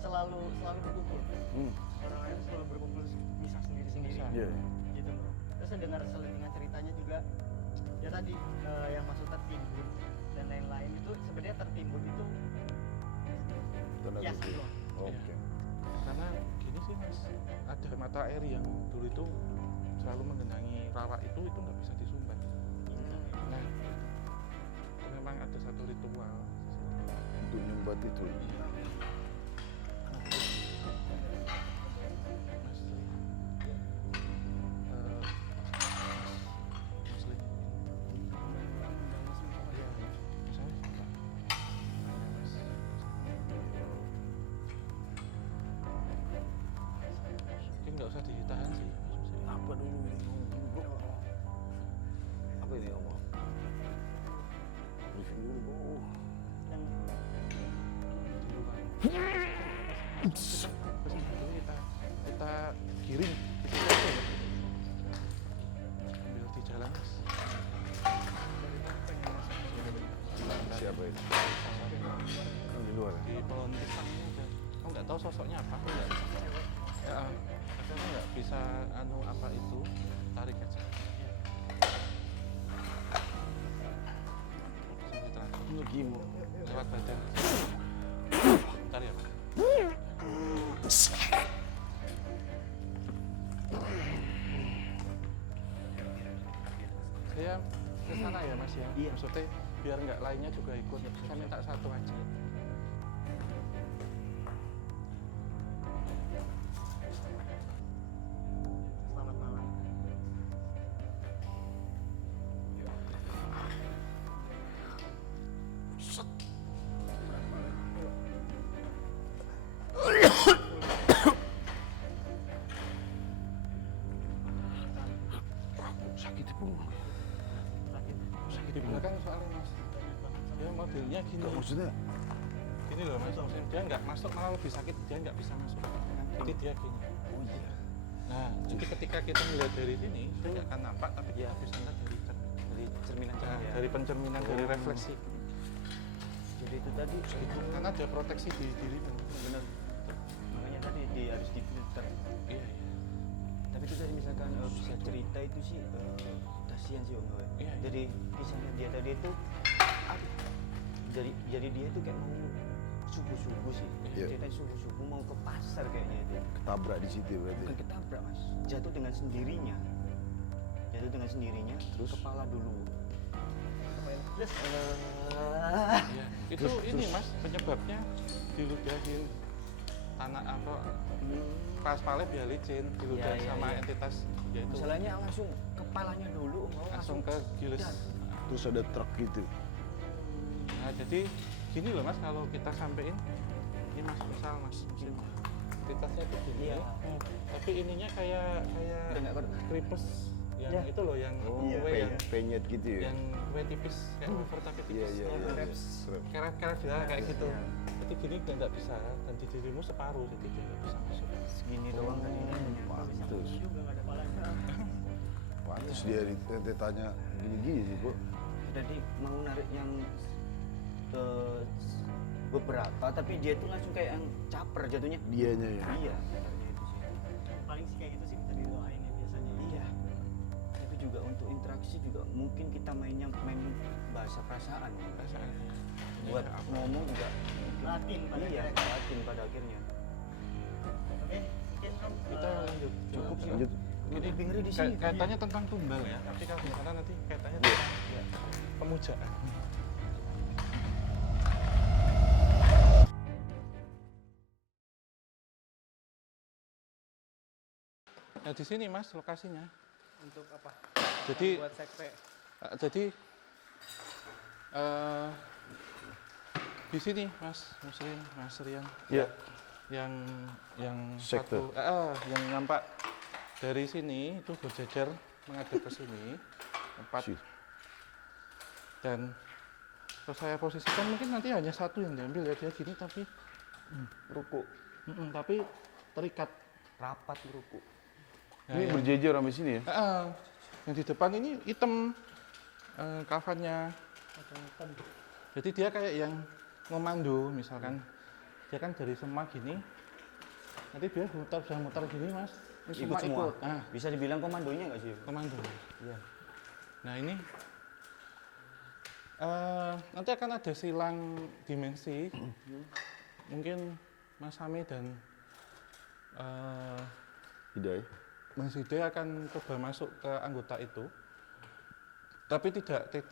selalu berkumpul. Orang-orang itu selalu berkumpul bisa sendiri-sendiri. Iya. Gitu loh. Terus saya dengar selentingan ceritanya juga ya tadi yang maksud tertimbun dan lain-lain itu sebenarnya tertimbun itu Tanda kias kutip. gitu loh. Oke. Karena gini sih Mas, ada mata air yang dulu itu selalu menggenangi rawa itu nggak bisa disumbat. Nah, itu memang ada satu ritual. Untuk nyumbat itu. Mas, Mas Lin. Iya, misalnya apa? Mas. Mungkin nggak usah ditahan sih. Apa dulu ini? Bro? Apa ini Allah? Briefing dulu, bro. Terus kita giring di situ aja ya. Sambil di jalan Mas. Siapa itu? Oh, di luar. Di pohon pisang ini aja. Aku nggak tahu sosoknya apa. Aku nggak ya, aku nggak bisa apa itu tarik aja. Sambil terakhir Gimo. lewat badan. Bentar ya Pak. Saya ke sana ya Mas ya. Iya. Maksudnya biar nggak lainnya juga ikut. Saya minta satu aja. Selamat malam. Sakit pun. Sakit di belakang soalnya Mas. dia modelnya gini. Maksudnya Gini loh mas, maksudnya dia nggak masuk malah lebih sakit, dia nggak bisa masuk. Jadi dia gini. oh iya. Nah, jadi ketika kita melihat dari sini, dia nggak akan nampak, tapi kita bisa lihat dari Dari cerminan nah, cahaya. dari pencerminan, dari refleksi. Jadi itu tadi Itu karena ada proteksi di dirimu. benar. Makanya tadi harus difilter. Iya, iya. Tapi itu tadi misalkan bisa cerita itu sih kasihan sih Om. Iya, iya. Jadi kisahnya dia tadi itu aduh, jadi dia itu kayak mau subuh-subuh sih. Iya. Cerita subuh-subuh mau ke pasar kayaknya itu. Ketabrak di situ berarti. Bukan ketabrak mas, jatuh dengan sendirinya. Jatuh dengan sendirinya, terus kepala dulu. Terus Iya. Itu ini mas, penyebabnya diludahin tanah apa paspalnya biar licin, diludahin Iya, iya, sama iya. entitas yaitu Masalahnya langsung kepalanya dulu, Om. langsung ke giles. Dan Terus ada truk gitu. Nah jadi gini loh mas, kalau kita sampein ini mas misal mas entitasnya itu gini, Iya. tapi ininya kayak Udah nggak kripes yang Iya. itu loh yang Oh, kue yang penyet gitu ya. yang kue tipis kayak wafer tapi Iya, tipis. iya, iya. Crepes. Crepes. Keret-keret ya kayak gitu. Iya. Jadi gini dia nggak bisa dan di dirimu separuh jadi dia nggak bisa masuk. segini doang tadi. Pantes. juga nggak ada palanya. Pantes dia ditanya gini-gini sih, Bu. Jadi mau narik yang beberapa, tapi dia tuh langsung kayak yang caper jatuhnya. Dianya ya. Iya. Katanya itu sih. Paling sih kayak gitu sih bisa didoain ya biasanya. Iya. Itu juga untuk interaksi juga mungkin kita main bahasa perasaan. Perasaan. Buat Iya, ngomong juga Latin pada iya, akhirnya. Latin pada akhirnya. Oke, mungkin Om, kita lanjut. Cukup sih. Lanjut. Ini lebih ngeri di sini. Kaitannya tentang tumbal ya, tapi kalau di sana nanti kaitannya tentang pemujaan. Nah di sini mas lokasinya. Untuk apa? Jadi Buat sekte. jadi di sini mas Muslim, mas Rian, Iya. yang Sekte. yang nampak dari sini itu berjajar menghadap ke sini 4 Sih. dan kalau saya posisikan mungkin nanti hanya satu yang diambil ya dia gini tapi Ruku. tapi terikat. Rapat ruku. Nah, Ini yang, berjejer sampai sini ya. yang di depan ini hitam kafannya. Jadi dia kayak yang memandu misalkan dia kan dari semua gini nanti dia mutar gini mas ini Ikut semua. ikut. Ah, Bisa dibilang komandonya nggak sih? komando. Iya. Nah ini nanti akan ada silang dimensi. Mungkin Mas Sami dan Hidayah. Mas Hide akan coba masuk ke anggota itu. Tapi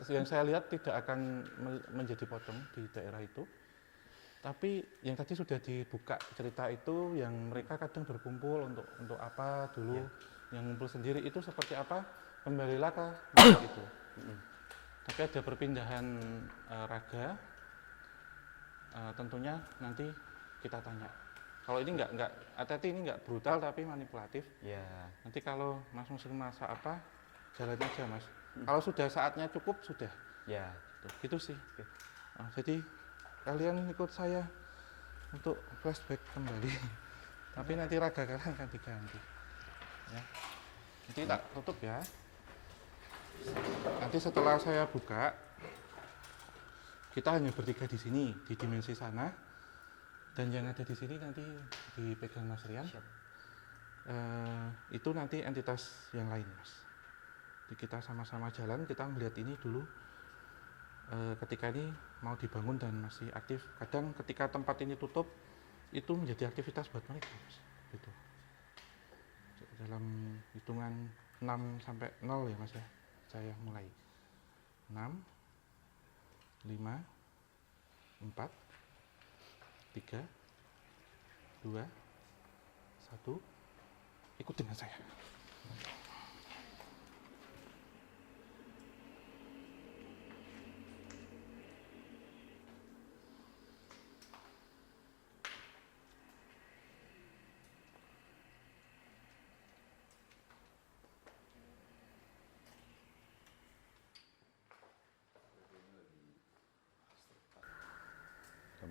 yang saya lihat tidak akan menjadi pocong di daerah itu. Tapi yang tadi sudah dibuka cerita itu yang mereka kadang berkumpul untuk apa dulu, yang ngumpul sendiri itu seperti apa, kembalilah ke tempat itu. Tapi ada perpindahan raga, tentunya nanti kita tanya. Kalau ini enggak, hati-hati ini enggak brutal tapi manipulatif. Iya. Nanti kalau Mas Muslim merasa apa, jalan aja Mas. Kalau sudah saatnya cukup, sudah. Ya. Tuh, gitu sih. Jadi kalian ikut saya untuk flashback kembali. Tapi nanti raga kalian akan diganti. Ya. Nanti tak tutup ya. Nanti setelah saya buka, kita hanya bertiga di sini, di dimensi sana. Dan yang ada di sini nanti dipegang Mas Rian. Itu nanti entitas yang lain, Mas. Jadi kita sama-sama jalan, kita melihat ini dulu. Ketika ini mau dibangun dan masih aktif. Kadang ketika tempat ini tutup, itu menjadi aktivitas buat mereka, Mas. Gitu. Dalam hitungan 6 sampai 0 ya, Mas ya. Saya mulai. 6, 5, 4, 3, 2, 1, ikut dengan saya.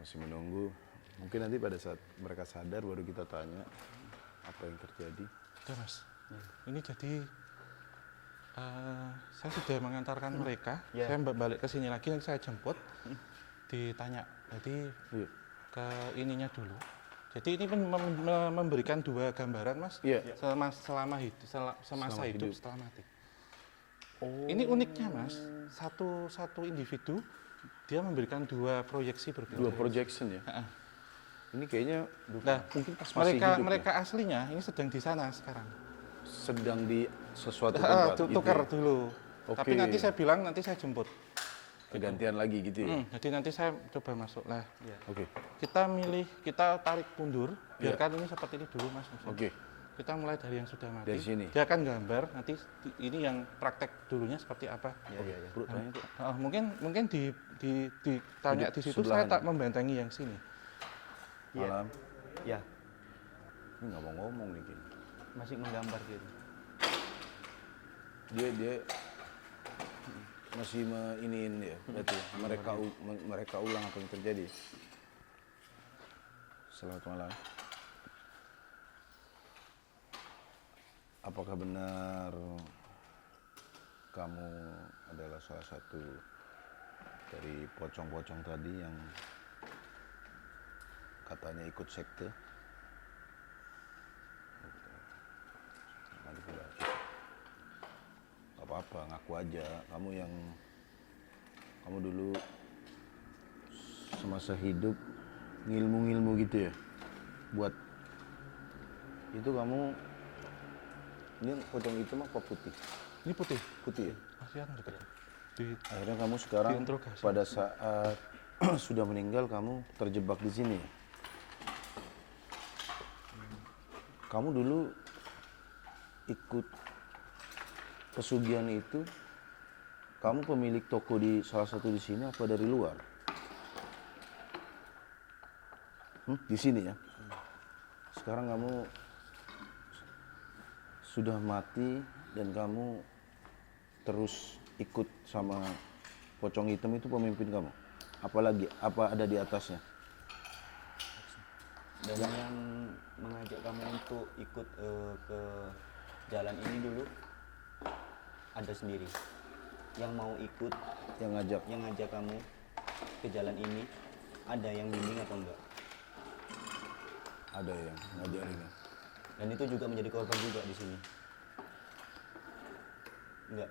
masih menunggu. Mungkin nanti pada saat mereka sadar baru kita tanya apa yang terjadi. Udah Mas, ini jadi saya sudah mengantarkan mereka. Saya balik ke sini lagi, nanti saya jemput, ditanya. Jadi Iya. ke ininya dulu. Jadi ini memberikan dua gambaran Mas, Iya. selama hidup, semasa Selama hidup hidup. setelah mati. Ini uniknya Mas, satu individu dia memberikan dua proyeksi berbeda. Dua projection ya. Heeh. Ini kayaknya Nah, mungkin pas masih hidup ya? mereka aslinya ini sedang di sana sekarang. Sedang di sesuatu tempat. gitu Tukar ya? dulu. Tapi Oke. nanti saya bilang nanti saya jemput. Kegantian lagi gitu ya. Jadi nanti saya coba masuk. Nah, Oke. kita tarik mundur. Biarkan ini seperti ini dulu Mas. Oke. Kita mulai dari yang sudah mati. Dari sini. Dia akan gambar. Nanti ini yang praktek dulunya seperti apa. Bro, tanya tuh. Mungkin ditanya di situ sebelahan saya tak membentengi yang sini. Malam. Ya, Ini nggak mau ngomong nih kayaknya. masih menggambar gitu. Dia masih iniin ya, berarti mereka ulang apa yang terjadi. Selamat malam. Apakah benar kamu adalah salah satu dari pocong-pocong tadi yang katanya ikut sekte? Nanti kita nggak apa-apa, ngaku aja. Kamu dulu semasa hidup ngilmu-ngilmu gitu ya. Buat itu kamu, ini pocong itu mah apa putih? Ini putih. Putih ya? Kasihan dekat. Akhirnya kamu sekarang Diinterogasi. pada saat sudah meninggal kamu terjebak di sini. Kamu dulu ikut pesugihan itu, kamu pemilik toko di salah satu di sini apa dari luar? Di sini ya. Sekarang kamu sudah mati dan kamu terus ikut sama pocong hitam itu pemimpin kamu. Apalagi apa ada di atasnya? Dan yang mengajak kamu untuk ikut ke jalan ini dulu ada sendiri. Yang mau ikut, Yang ngajak? yang ngajak kamu ke jalan ini, ada yang bimbing atau enggak? Ada yang ngajarin ya? Dan itu juga menjadi korban juga di sini. Enggak.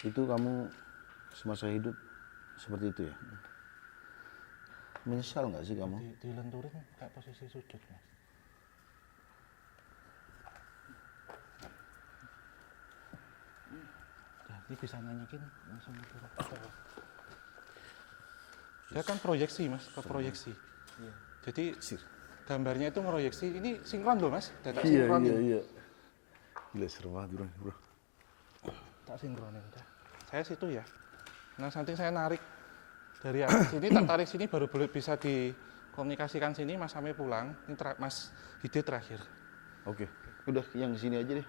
Itu kamu semasa hidup seperti itu ya? Menyesal nggak sih kamu? Dilenturin kayak posisi sujud Mas. Nah, ini bisa nanyakin langsung ke bawah. Dia kan proyeksi Mas, ke proyeksi. Jadi gambarnya itu ngeroyeksi. Ini sinkron loh Mas, data sinkronin. iya. Gila serem banget bro. Tak sinkronin dah. Saya situ ya. Nah nanti saya narik dari atas sini, tak tarik sini baru boleh bisa dikomunikasikan sini. Mas Ame pulang, ini Mas Hide terakhir. Oke. Udah yang sini aja deh.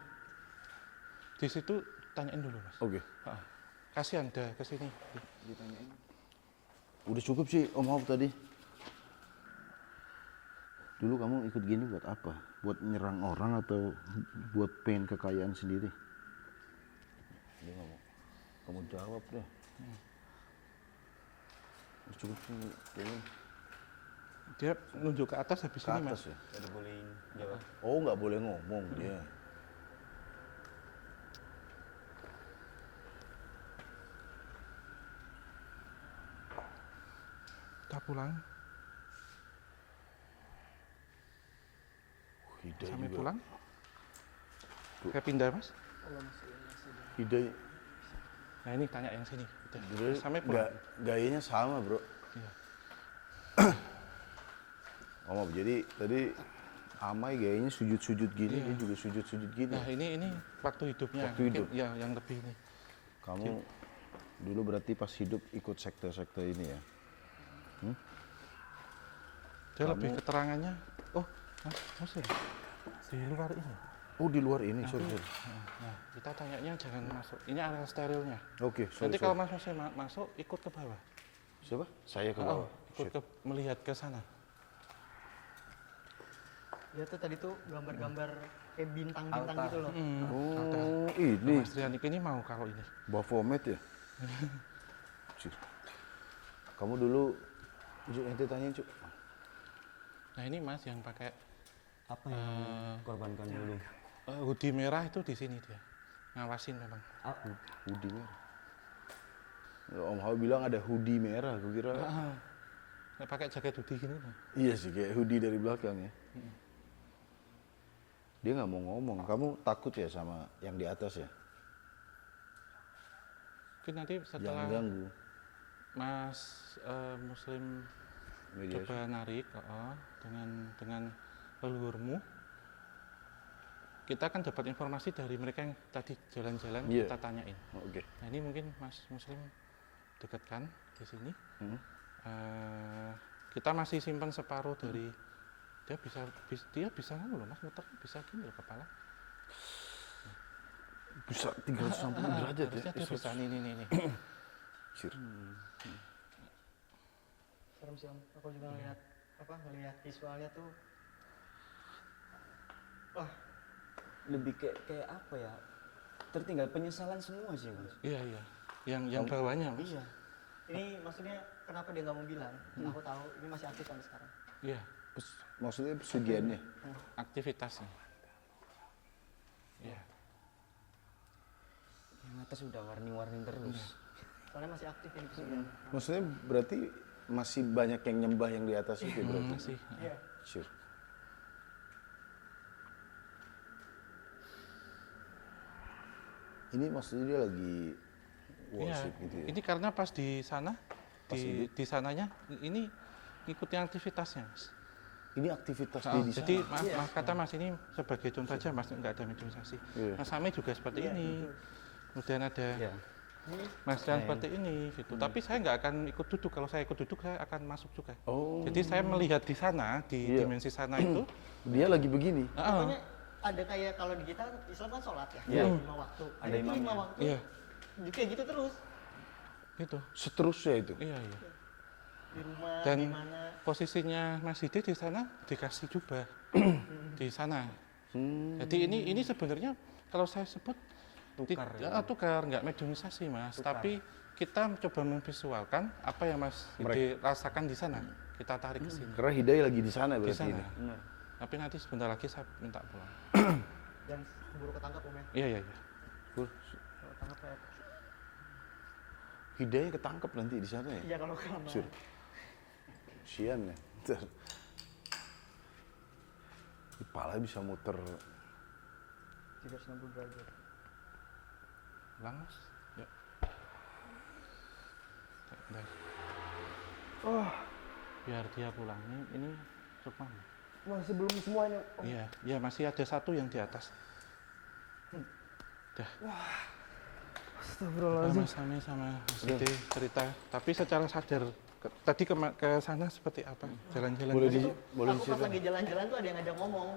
Di situ tanyain dulu Mas. Oke. Kasihan dah ke sini. Ditanyain. Udah cukup sih Om Hop tadi. Dulu kamu ikut gini buat apa? Buat nyerang orang atau buat pengen kekayaan sendiri? Dia ngomong, kamu jawab deh. Udah cukup sih, kayaknya. Dia nunjuk ke atas habis Ke ini Mas. atas ya? Tidak bolehin jawab. Oh nggak boleh ngomong dia. Kita pulang, Hidayah sampai juga. pulang. Saya pindah Mas. Hidayah. Nah ini tanya yang sini. Udah. Hidayah Sampai pulang. gayanya sama bro. Iya. Om, jadi tadi Amai gayanya sujud-sujud gini, Iya. dia juga sujud-sujud gini. Nah ini waktu hidupnya. Waktu Mungkin hidup. Ya yang lebih ini. Kamu dulu berarti pas hidup ikut sekte-sekte ini ya? Dia lebih keterangannya. Oh Mas ya? Di luar ini. Oh di luar ini, sorry. Nah, kita tanyanya jangan masuk. Ini area sterilnya. Oke, sorry. Nanti kalau Mas masuk ikut ke bawah. Siapa? Saya ke Oh, bawah. ikut melihat ke sana. Ya tuh tadi tuh gambar-gambar kayak bintang-bintang gitu loh. Oh, ini Mas Trianik ini mau kalau ini. Baphomet ya? Cuk. Kamu dulu, Cuk, ente tanyain, Cuk. Nah ini Mas yang pakai Apa yang korbankan dulu? hoodie merah itu di sini dia. Ngawasin memang. Hoodie merah. Ya, Om Hao bilang ada hoodie merah, aku kira. Nggak pakai jaket hoodie gini loh. Iya sih, kayak hoodie dari belakang ya. Dia nggak mau ngomong. Kamu takut ya sama yang di atas ya? Mungkin nanti Jangan setelah ganggu. Mas Muslim Media coba narik dengan leluhurmu, kita akan dapat informasi dari mereka yang tadi jalan-jalan Iya. kita tanyain. Oke. Nah ini mungkin Mas Muslim dekatkan di sini. Kita masih simpan separuh dari dia bisa loh Mas, muter bisa gini loh kepala. Bisa 360 derajat ya? Harusnya dia bisa nih. Sir. Serem sih Om. Aku juga ngelihat visualnya tuh. Wah, Lebih kayak apa ya? Tertinggal penyesalan semua sih, Mas. Iya. Yang bawahnya Mas. Iya. ini maksudnya kenapa dia nggak mau bilang? Aku tahu ini masih aktif sampai sekarang. Iya, Maksudnya pesugihannya? aktivitasnya. Iya. Yang atas udah warning-warning terus. Soalnya masih aktif ini pesugihan. Maksudnya berarti masih banyak yang nyembah yang di atas itu berarti? Masih. Iya. Sure. Ini maksudnya dia lagi Iya. worship gitu ya? Ini karena pas di sana, Pas ini? di sananya ini ngikuti aktivitasnya Mas. Ini aktivitas Nah, dia di jadi sana? maaf kata Mas ini sebagai contoh saja Mas nggak ada mediumisasi. Iya. Mas Sami juga seperti ini. Kemudian ada Iya. Mas Rian seperti ini gitu. Tapi saya nggak akan ikut duduk. Kalau saya ikut duduk saya akan masuk juga. Oh, Jadi saya melihat di sana di Iya. dimensi sana itu. dia lagi begini? Pokoknya ada kayak kalau di kita Islam kan sholat ya, Iya. 5 waktu. Ada Nah, itu 5 imamnya. waktu. Iya, Kayak gitu terus gitu. Seterusnya itu? Iya. di rumah, Dan di mana. posisinya Mas Hidi di sana dikasih jubah di sana. Hmm. Jadi ini sebenarnya kalau saya sebut Tukar, tukar nggak mediumisasi Mas, tapi kita coba memvisualkan apa yang Mas Hidi rasakan di sana. Kita tarik ke sini. Karena Hidayah lagi di sana Di berarti sana. ini? Benar. Tapi nanti sebentar lagi saya minta pulang. Dan keburu ketangkap Om ya. Iya. Full. Kalau ketangkap kayak Hidayah ketangkep nanti di sana ya? iya kalau kelamaan. Sure. Sian ya? Ntar. Kepala bisa muter. 360 derajat. Pulang Mas. Yuk. Bentar. Biar dia pulang. Ini Sukma. Masih belum semuanya. Iya, masih ada satu yang di atas. Dah. Astagfirullahaladzim. Mas Sami sama Mas Hidi cerita, tapi secara sadar tadi ke sana seperti apa? Jalan-jalan. Boleh tadi. boleh Aku pas cerita? lagi jalan-jalan tuh ada yang ngajak ngomong.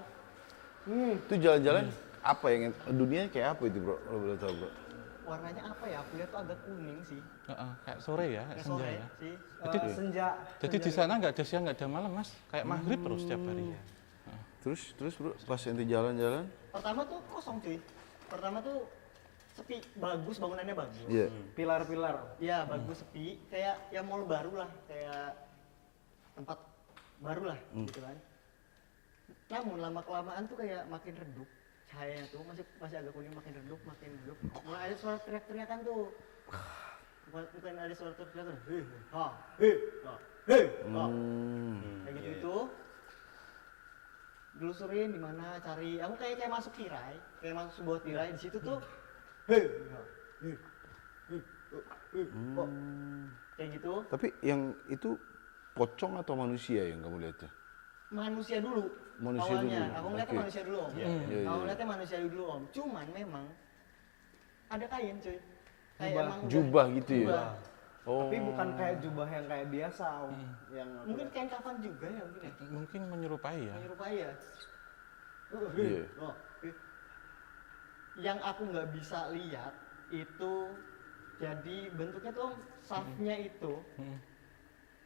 Itu jalan-jalan apa yang dunia kayak apa itu bro? Lo boleh tahu bro? Warnanya apa ya? Aku lihat tuh agak kuning sih. Kayak sore ya, kayak Kayak senja sore ya. sih. Senja. Jadi di sana nggak ada siang, nggak ada malam Mas, kayak maghrib terus setiap hari. Terus bro, pas ente jalan-jalan? Pertama tuh kosong cuy. Pertama tuh sepi, bagus bangunannya bagus. Iya. Pilar-pilar. Iya bagus sepi, kayak ya mall baru lah, kayak tempat baru lah gitu kan. Namun lama kelamaan tuh kayak makin redup cahayanya tuh masih agak kuning, makin redup. Mulai ada suara teriak-teriakan tuh. Bukan ada suara teriakan, hei ha, kayak gitu. Telusurin di mana cari, aku kayak masuk tirai, kayak masuk sebuah tirai di situ tuh, kayak gitu. Tapi yang itu pocong atau manusia yang kamu lihatnya? Manusia dulu. Manusia awalnya. dulu, Aku ngeliatnya oke. manusia dulu Om. Iya, iya. Aku ngeliatnya manusia dulu Om. Cuman memang ada kain cuy. Kayak Jubah. emang udah- Jubah gitu ya? jubah. Oh. Tapi bukan kayak jubah yang kayak biasa, Om. Yang aku Mungkin lihat. kain kafan juga ya mungkin ya. Mungkin menyerupai ya. Menyerupai ya. Iya. Yang aku nggak bisa lihat itu jadi bentuknya tuh Om, shaftnya itu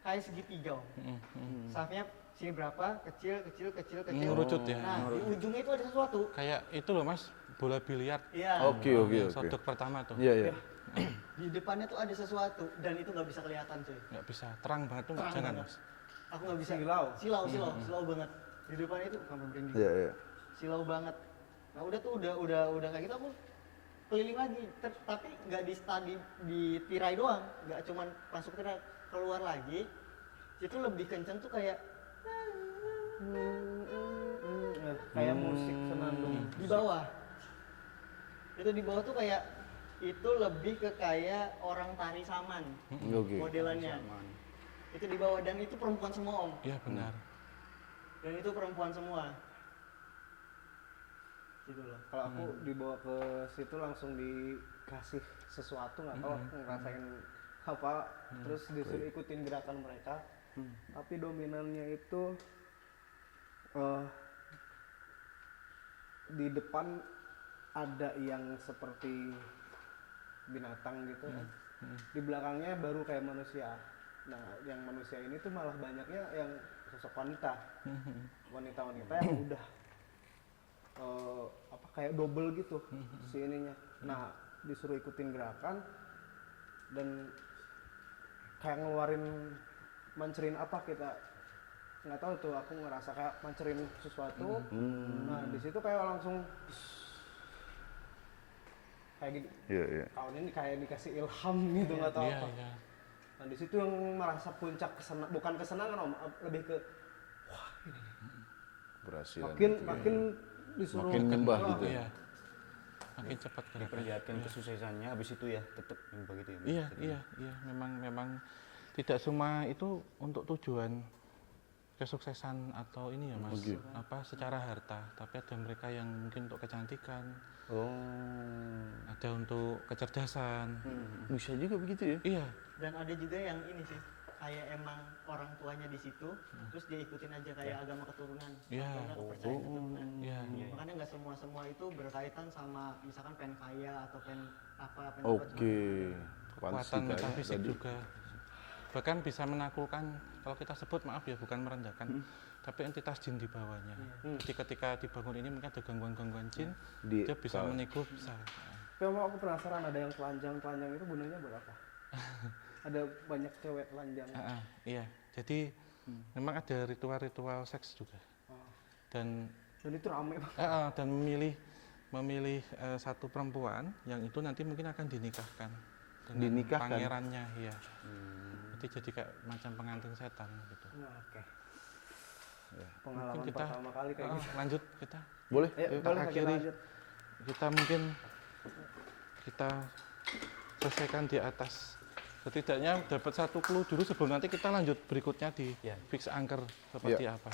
kayak segitiga om. Safnya sini berapa, kecil. Ngerucut ya. Nah di ujungnya itu ada sesuatu. Kayak itu loh mas, bola biliar. Iya. Oke. Yang sodok pertama tuh. Iya. Di depannya tuh ada sesuatu dan itu nggak bisa kelihatan cuy. Nggak bisa, terang banget tuh Terang jangan banget. mas. Aku nggak bisa. Silau banget. Di depannya itu sampai merinding. Iya. Silau banget. Nah udah tuh udah kayak gitu aku keliling lagi. Tapi nggak di tirai doang, nggak cuman masuk tirai, keluar lagi. Itu lebih kenceng tuh kayak Kayak musik senandung. di bawah. Itu di bawah tuh kayak itu lebih ke kayak orang tari saman Oke. modelannya. Itu di bawah dan itu perempuan semua om. Iya benar. Dan itu perempuan semua. Gitu loh. Kalau aku dibawa ke situ langsung dikasih sesuatu, nggak tahu aku ngerasain apa, terus disuruh ikutin gerakan mereka. Tapi dominannya itu di depan ada yang seperti binatang gitu kan. Di belakangnya baru kayak manusia. Nah, yang manusia ini tuh malah banyaknya yang sosok wanita. Wanita-wanita yang udah kayak double gitu si ininya. Nah, disuruh ikutin gerakan dan kayak ngeluarin mancerin apa kita nggak tahu tuh, aku ngerasa kayak mancerin sesuatu. Nah, di situ kayak langsung kayak gini. Iya. Tahun ini kayak dikasih ilham gitu, nggak tahu Iya, apa. iya. Nah, di situ yang merasa puncak bukan kesenangan om, lebih ke Berhasil. makin disuruh Makin ngembah gitu. Iya. Makin cepat gerakan. Diperlihatkan kesuksesannya, habis itu ya tetap begitu ya. Iya, iya. Memang tidak semua itu untuk tujuan kesuksesan atau ini ya mas, apa secara harta, tapi ada mereka yang mungkin untuk kecantikan, ada untuk kecerdasan. Bisa juga begitu ya? Iya, Dan ada juga yang ini sih, kayak emang orang tuanya di situ, terus dia ikutin aja kayak agama keturunan, Iya. atau enggak kepercayaan keturunan. iya. Makanya nggak semua itu berkaitan sama misalkan pengen kaya atau pengen apa, pengen Oke. Kekuatan metafisik juga, bahkan bisa menaklukkan, kalau kita sebut maaf ya bukan merendahkan, tapi entitas jin di bawahnya. Jadi ketika dibangun ini mungkin ada gangguan-gangguan jin, dia bisa menikung, bisa. Tapi aku penasaran, ada yang telanjang itu gunanya buat apa? Ada banyak cewek telanjang. Iya, jadi memang ada ritual-ritual seks juga, dan itu rame banget. dan memilih satu perempuan yang itu nanti mungkin akan dinikahkan dengan pangerannya, iya. Jadi kayak macam pengantin setan gitu. Nah, oke. Pengalaman Mungkin kita pertama kali kayak gitu. lanjut kita. Boleh? Ayo, Kita boleh akhiri. lanjut. Kita mungkin kita selesaikan di atas. Setidaknya dapat satu clue dulu sebelum nanti kita lanjut berikutnya di fix angker seperti apa.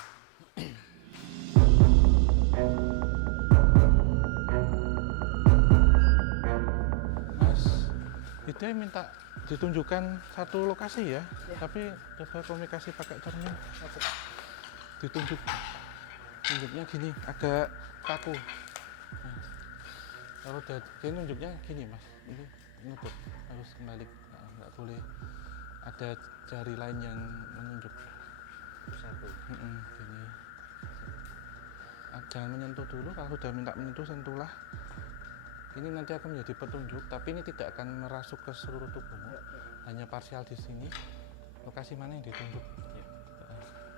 Mas Hidayah minta ditunjukkan satu lokasi ya, tapi coba komunikasi pakai cermin. Tunjuknya gini, agak kaku. Nah, kalau udah dia nunjuknya gini mas, ini nutup, harus kembali, nggak boleh ada jari lain yang menunjuk. Satu. Gini. Jangan menyentuh dulu, kalau sudah minta menyentuh sentuhlah. Ini nanti akan menjadi petunjuk, tapi ini tidak akan merasuk ke seluruh tubuhmu, hanya parsial di sini. Lokasi mana yang ditunjuk?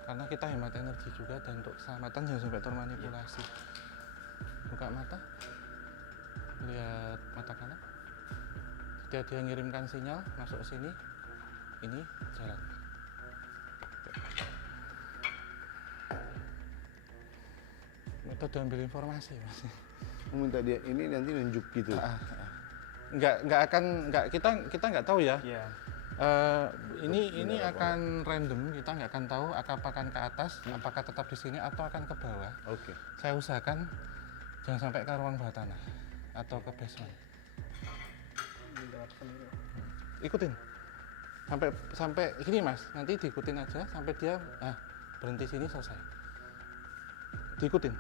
Karena kita hemat energi juga, dan untuk keselamatan jangan sampai termanipulasi. Buka mata, lihat mata kanan. Ketika dia ngirimkan sinyal masuk ke sini, ini jalan. Metode ambil informasi mas. Minta dia ini nanti nunjuk gitu. Kita nggak tahu ya. Iya. Ini akan random, kita nggak akan tahu apakah akan ke atas, apakah tetap di sini atau akan ke bawah. Oke. Saya usahakan jangan sampai ke ruang bawah tanah atau ke basement. Ikutin sampai gini mas, nanti diikutin aja sampai dia berhenti sini selesai. Diikutin.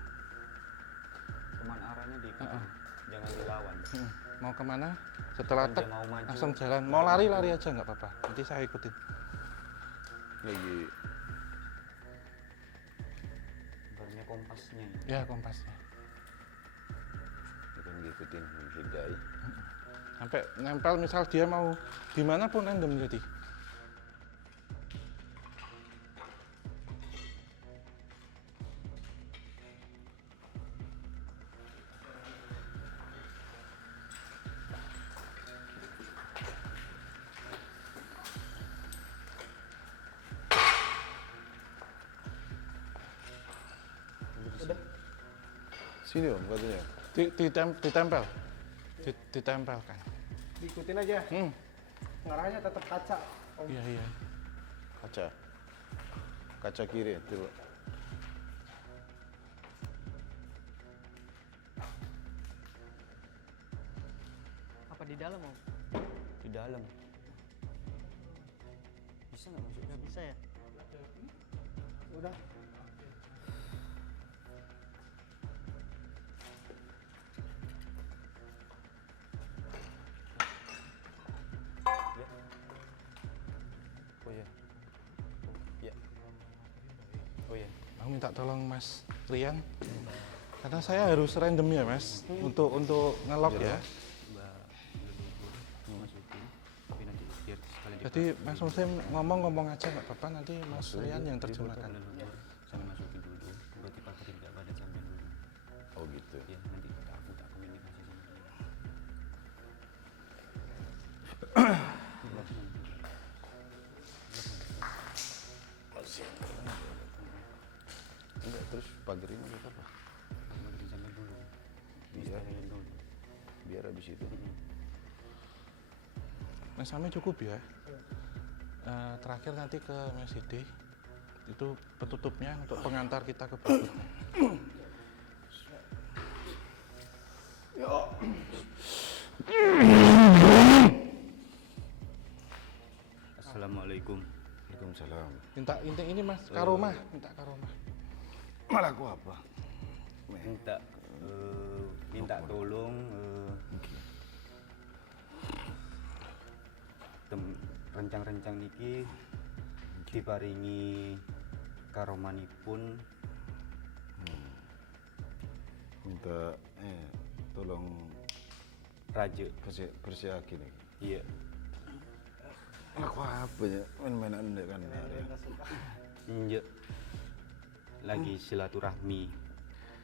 Kemana arahnya diikuti, jangan dilawan. Mau kemana? Setelah Kalau tek dia mau maju, langsung jalan. Mau lari aja nggak apa-apa. Nanti saya ikutin. lagi Gambarnya kompasnya. Ya kompasnya. akan ngikutin menghindai. Sampai nempel misal dia mau dimanapun random jadi. Sini om katanya. Ditempel. Ditempelkan. Diikutin aja. Hmm. Ngarahnya tetap kaca. Om. Iya, iya. Kaca. Kaca kiri coba. Apa di dalam om? Di dalam. Bisa nggak masuk? Nggak bisa ya? Udah. Oh ya. Ya. Oh ya. Aku minta tolong Mas Rian. Karena saya harus random ya Mas, untuk ngelok ya. Mbak leluhur masukin, tapi nanti biar sekalian Jadi Mas Muslim ngomong aja nggak apa-apa, nanti Mas Rian yang terjemahkan. leluhur saya masukin dulu, baru dipakai nggak pada sampai dulu. Oh gitu. Ya nanti aku tak komunikasi sama dia. Enggak terus pagar ini apa apa? Aku dari sampai dulu. Iya. Disterilin dulu. Biar habis itu. Mas Sami cukup ya. Terakhir nanti ke Mas Hidi. Itu petutupnya untuk pengantar kita ke berikutnya. Assalamualaikum. Waalaikumsalam. Minta inti ini Mas, karomah, minta karomah. Malah aku apa? Minta tolong rencang-rencang niki diparingi karomanipun Minta tolong raja. bersiakin nih. Iya. Aku apa ya? Main-mainan kan. Iya. Lagi silaturahmi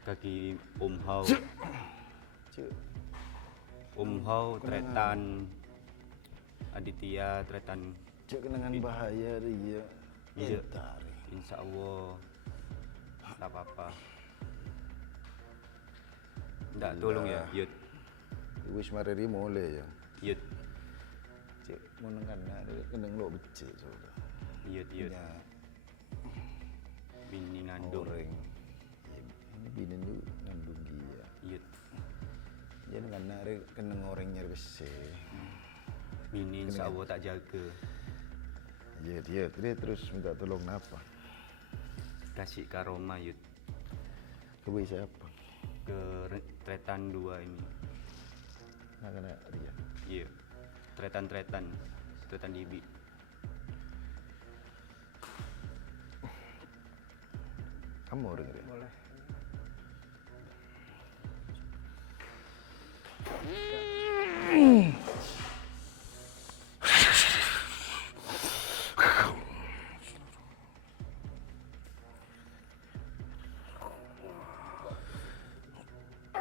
kaki Om Hao. Cuk. Om Hao tretan Aditya tretan. Cuk kenangan bahaya dia. Iya. Entar. Insya Allah tak apa-apa. Ndak tolong ya, Yud. Wis mariri mulai ya. Yud. Cuk meneng kan keneng lo becik coba. Yud, Yud. Ya Bini ngandung. orang. Ini bini lu ngandung dia. Yud. Jangan kan nari keneng orangnya besi. Bini insya Allah tak jaga. Iya dia terus minta tolong apa? Kasih karoma, Yud. Kebaik siapa? Ke tretan 2 ini. Nah kena dia. Iya. Tretan Dibi. Kamu orang dia. Boleh.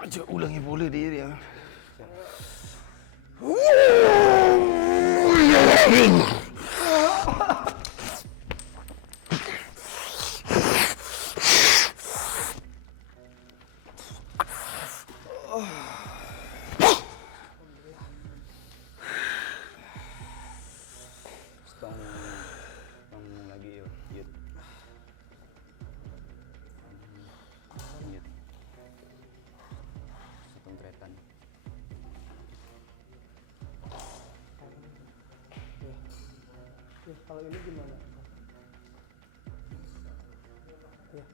Aja ulangi boleh dia. Bangun lagi yuk, Yud. Yud. Satu tretan. Ya, kalau ini gimana? Ya.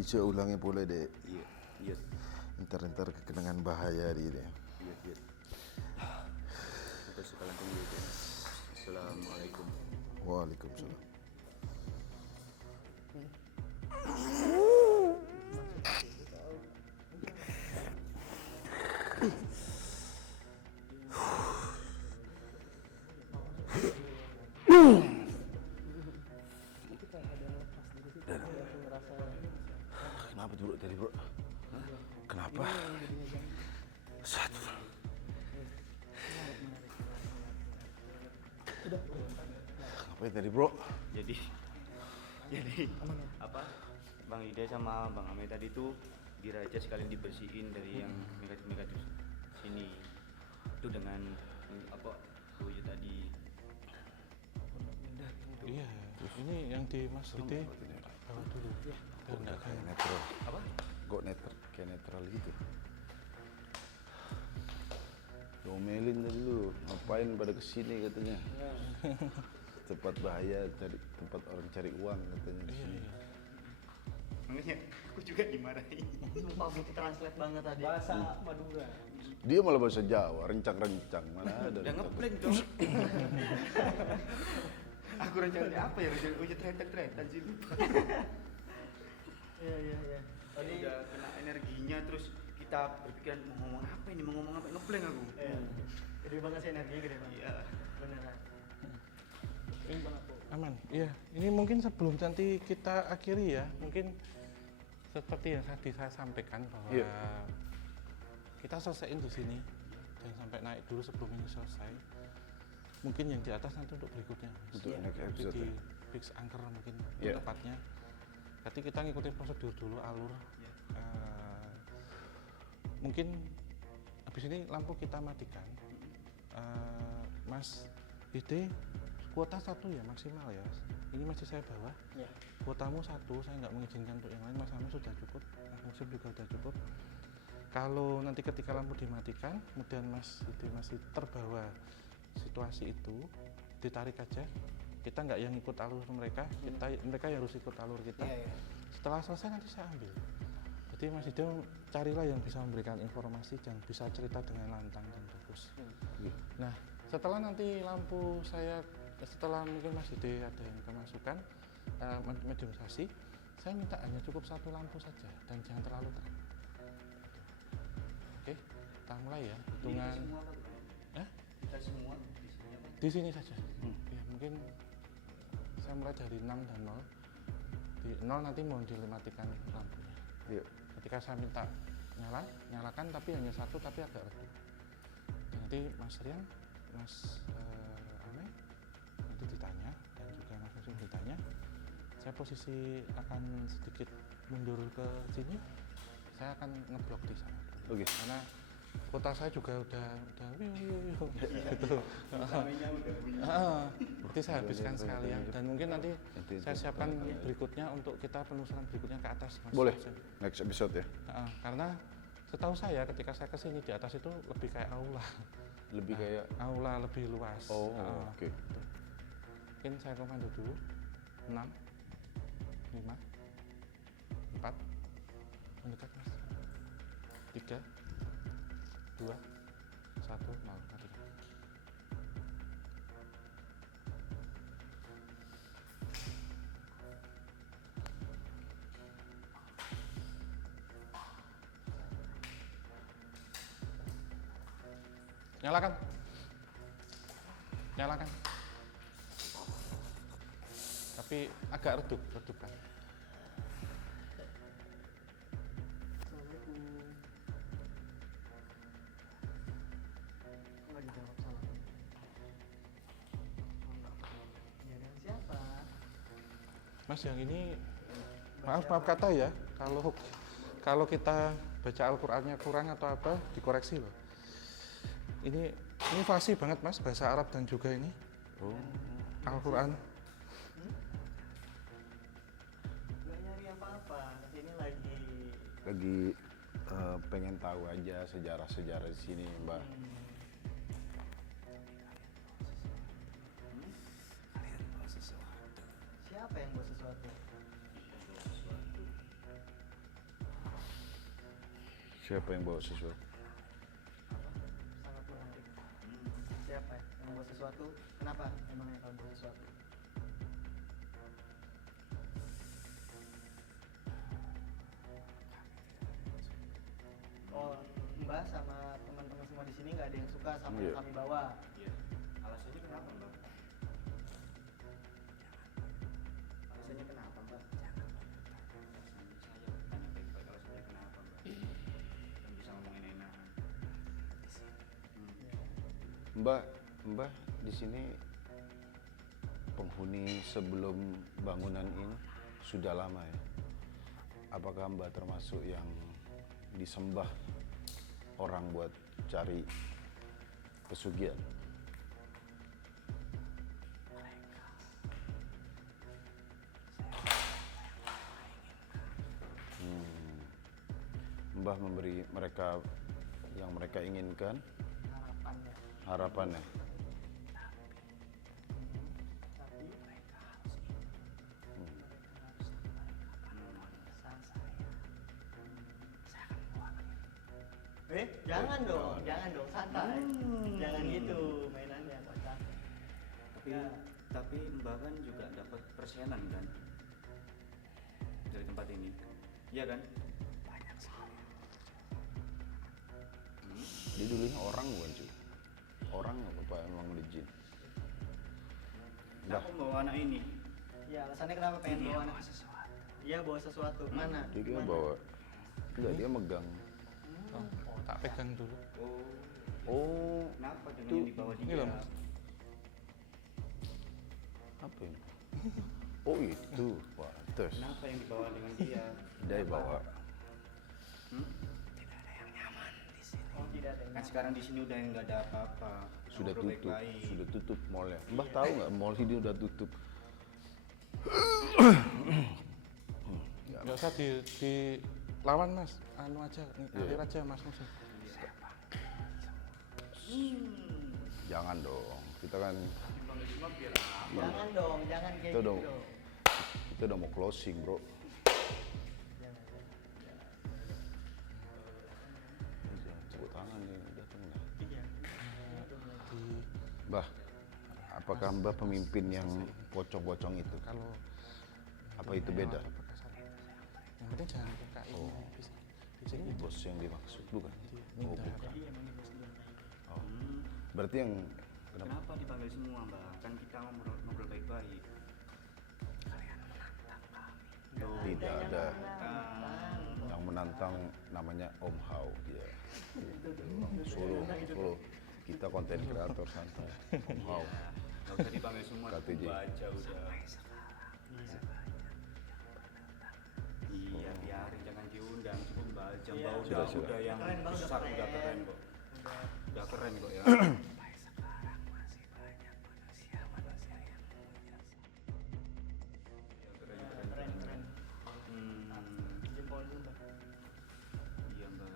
Diulangi boleh dek. Iya, iya, Ntar kekenangan bahaya di dek. iya, iya. Kita sekalian tunggu ya. Assalamualaikum. Waalaikumsalam. Kenapa tuh bro tadi bro? Kenapa? Satu. Ngapain tadi bro? Jadi apa? Bang Ida sama Bang Ame tadi tuh diraja sekalian dibersihin dari yang negatif-negatif sini. Itu dengan apa? Buaya tadi. Iya, ini yang di Mas Ide bawa dulu. Biar nggak Kayak ganggu. netral. Apa? Kok netral? Kayak netral gitu. Domelin tadi lu, ngapain pada kesini katanya? Tempat bahaya, tempat orang cari uang katanya di Iya, sini. iya. Makanya aku juga dimarahin. Lupa butuh translate banget tadi. Bahasa Madura. Dia malah bahasa Jawa, rencang-rencang. Mana ada Udah rencang. ngeblank dong. Aku rencananya apa ya? Udah tretan sih. Iya. Tadi udah kena energinya terus kita berpikiran mau ngomong apa ngeblank aku. Iya. Gede banget sih energinya, gede banget. Iya. Beneran. Aman. Iya, ini mungkin sebelum nanti kita akhiri ya, mungkin seperti yang tadi saya sampaikan bahwa Iya. kita selesaiin di sini, jangan sampai naik dulu sebelum ini selesai. Mungkin yang di atas nanti untuk berikutnya. Mas. Untuk next Nanti episode di ya? fix anchor mungkin Iya. tepatnya. Nanti kita ngikutin prosedur dulu alur. Mungkin habis ini lampu kita matikan. Mas Ide kuota 1 ya maksimal ya. Ini masih saya bawa. Iya. Kuotamu 1, saya nggak mengizinkan untuk yang lain. Mas Ame sudah cukup, Mas Musib juga sudah cukup. Kalau nanti ketika lampu dimatikan, kemudian Mas Ide masih terbawa situasi itu, ditarik aja. Kita nggak yang ikut alur mereka, mereka yang harus ikut alur kita. Iya. Setelah selesai nanti saya ambil. Jadi Mas Ide carilah yang bisa memberikan informasi dan bisa cerita dengan lantang dan bagus. Nah, setelah nanti lampu setelah mungkin Mas Ide ada yang kemasukan mediumisasi, saya minta hanya cukup 1 lampu saja dan jangan terlalu terang. Oke, kita mulai ya. Hitungan Kita semua di sini apa? di sini saja. Ya, mungkin saya mulai dari 6 dan 0. Di 0 nanti mau dimatikan lampunya. Iya. Ketika saya minta nyalakan tapi hanya 1 tapi agak redup. Dan nanti Mas Rian, Mas Ame nanti ditanya dan juga Mas Muslim ditanya. Saya posisi akan sedikit mundur ke sini. Saya akan ngeblok di sana. Oke. Karena kota saya juga udah gitu. Berarti saya habiskan sekalian dan mungkin nanti saya siapkan berikutnya untuk kita penelusuran berikutnya ke atas. Mas Boleh. Hussein. Next episode ya. Karena setahu saya ketika saya kesini di atas itu lebih kayak aula. Lebih kayak Aula lebih luas. oke. Mungkin saya komando dulu. 6 5 4 mendekat Mas. 3 2 1 matikan. Nyalakan. Tapi agak redupkan. Nggak dijawab salah. Ya, dengan siapa? Mas yang ini maaf kata ya, kalau kita baca Al-Qur'annya kurang atau apa dikoreksi loh. Ini fasih banget Mas bahasa Arab dan juga ini Al-Qur'an. Nggak nyari apa-apa. Ini lagi pengen tahu aja sejarah-sejarah di sini, Mbak. siapa yang buat sesuatu? Siapa yang bawa sesuatu? Sangat menarik. Siapa ya yang buat sesuatu? Kenapa emangnya kalau buat sesuatu? Oh, Mbak sama teman-teman semua di sini nggak ada yang suka sama yang Iya. kami bawa. Iya. Alasannya kenapa, Mbak? Alasannya kenapa, Mbak? Alasannya saya tanya baik-baik, alasannya kenapa, Mbak? Yang bisa ngomongin enak. Mbak di sini penghuni sebelum bangunan ini sudah lama ya. Apakah Mbak termasuk yang disembah orang buat cari pesugihan? Mbah memberi mereka yang mereka inginkan, Harapannya. harapannya. Tapi jangan dong, santai. Jangan gitu mainannya, kocak. Tapi Mbak kan juga dapat persenan kan dari tempat ini, iya kan? Dia dulunya orang bukan cuy? Orang apa emang legit? Kenapa membawa anak ini? Ya, alasannya kenapa pengen bawa anak? Iya, bawa sesuatu. Mana? Dia kira Mana? bawa, enggak dia megang. Oh, tak pegang dulu. Oh, Kenapa dengan Tuh, yang dibawa ini dia? loh, Mas. apa ini? Oh itu, pantes. Kenapa yang dibawa dengan dia? Dia bawa. Oh, tidak ada. Kan sekarang di sini udah nggak ada apa-apa. Sudah Ngobrol tutup, baik-baik. sudah tutup mallnya. Mbah tahu nggak mall ini udah tutup? Nggak usah dilawan mas, anu aja, alir aja mas musuh. Jangan dong, kita kan Jangan dong, jangan kayak Itu gitu dong. dong. kita udah mau closing bro. Jangan tepuk tangan nih, datang nih. Iya. Mbah, apakah Mbah pemimpin yang pocong-pocong itu? Kalau Apa itu beda? yang penting jangan buka ini bisa Ini bos yang dimaksud bukan? Oh minta. bukan. Jadi emang ini bos dia. Oh. Berarti yang kenapa? Kenapa dipanggil semua, Mbak? Kan kita ngobrol baik-baik. Tidak ada Menantang. yang menantang namanya Om Hao dia. Solo. Kita konten kreator santai. Om Hao. Nggak usah dipanggil semua, KTJ. Mbak aja udah. Iya, biarin jangan diundang, cukup Mbak aja. Mbak Sudah. udah yang Keren, Mbak, udah besar, keren. udah keren kok. Udah keren kok ya. Keren, keren. Jempol dulu, Mbak. Iya Mbak,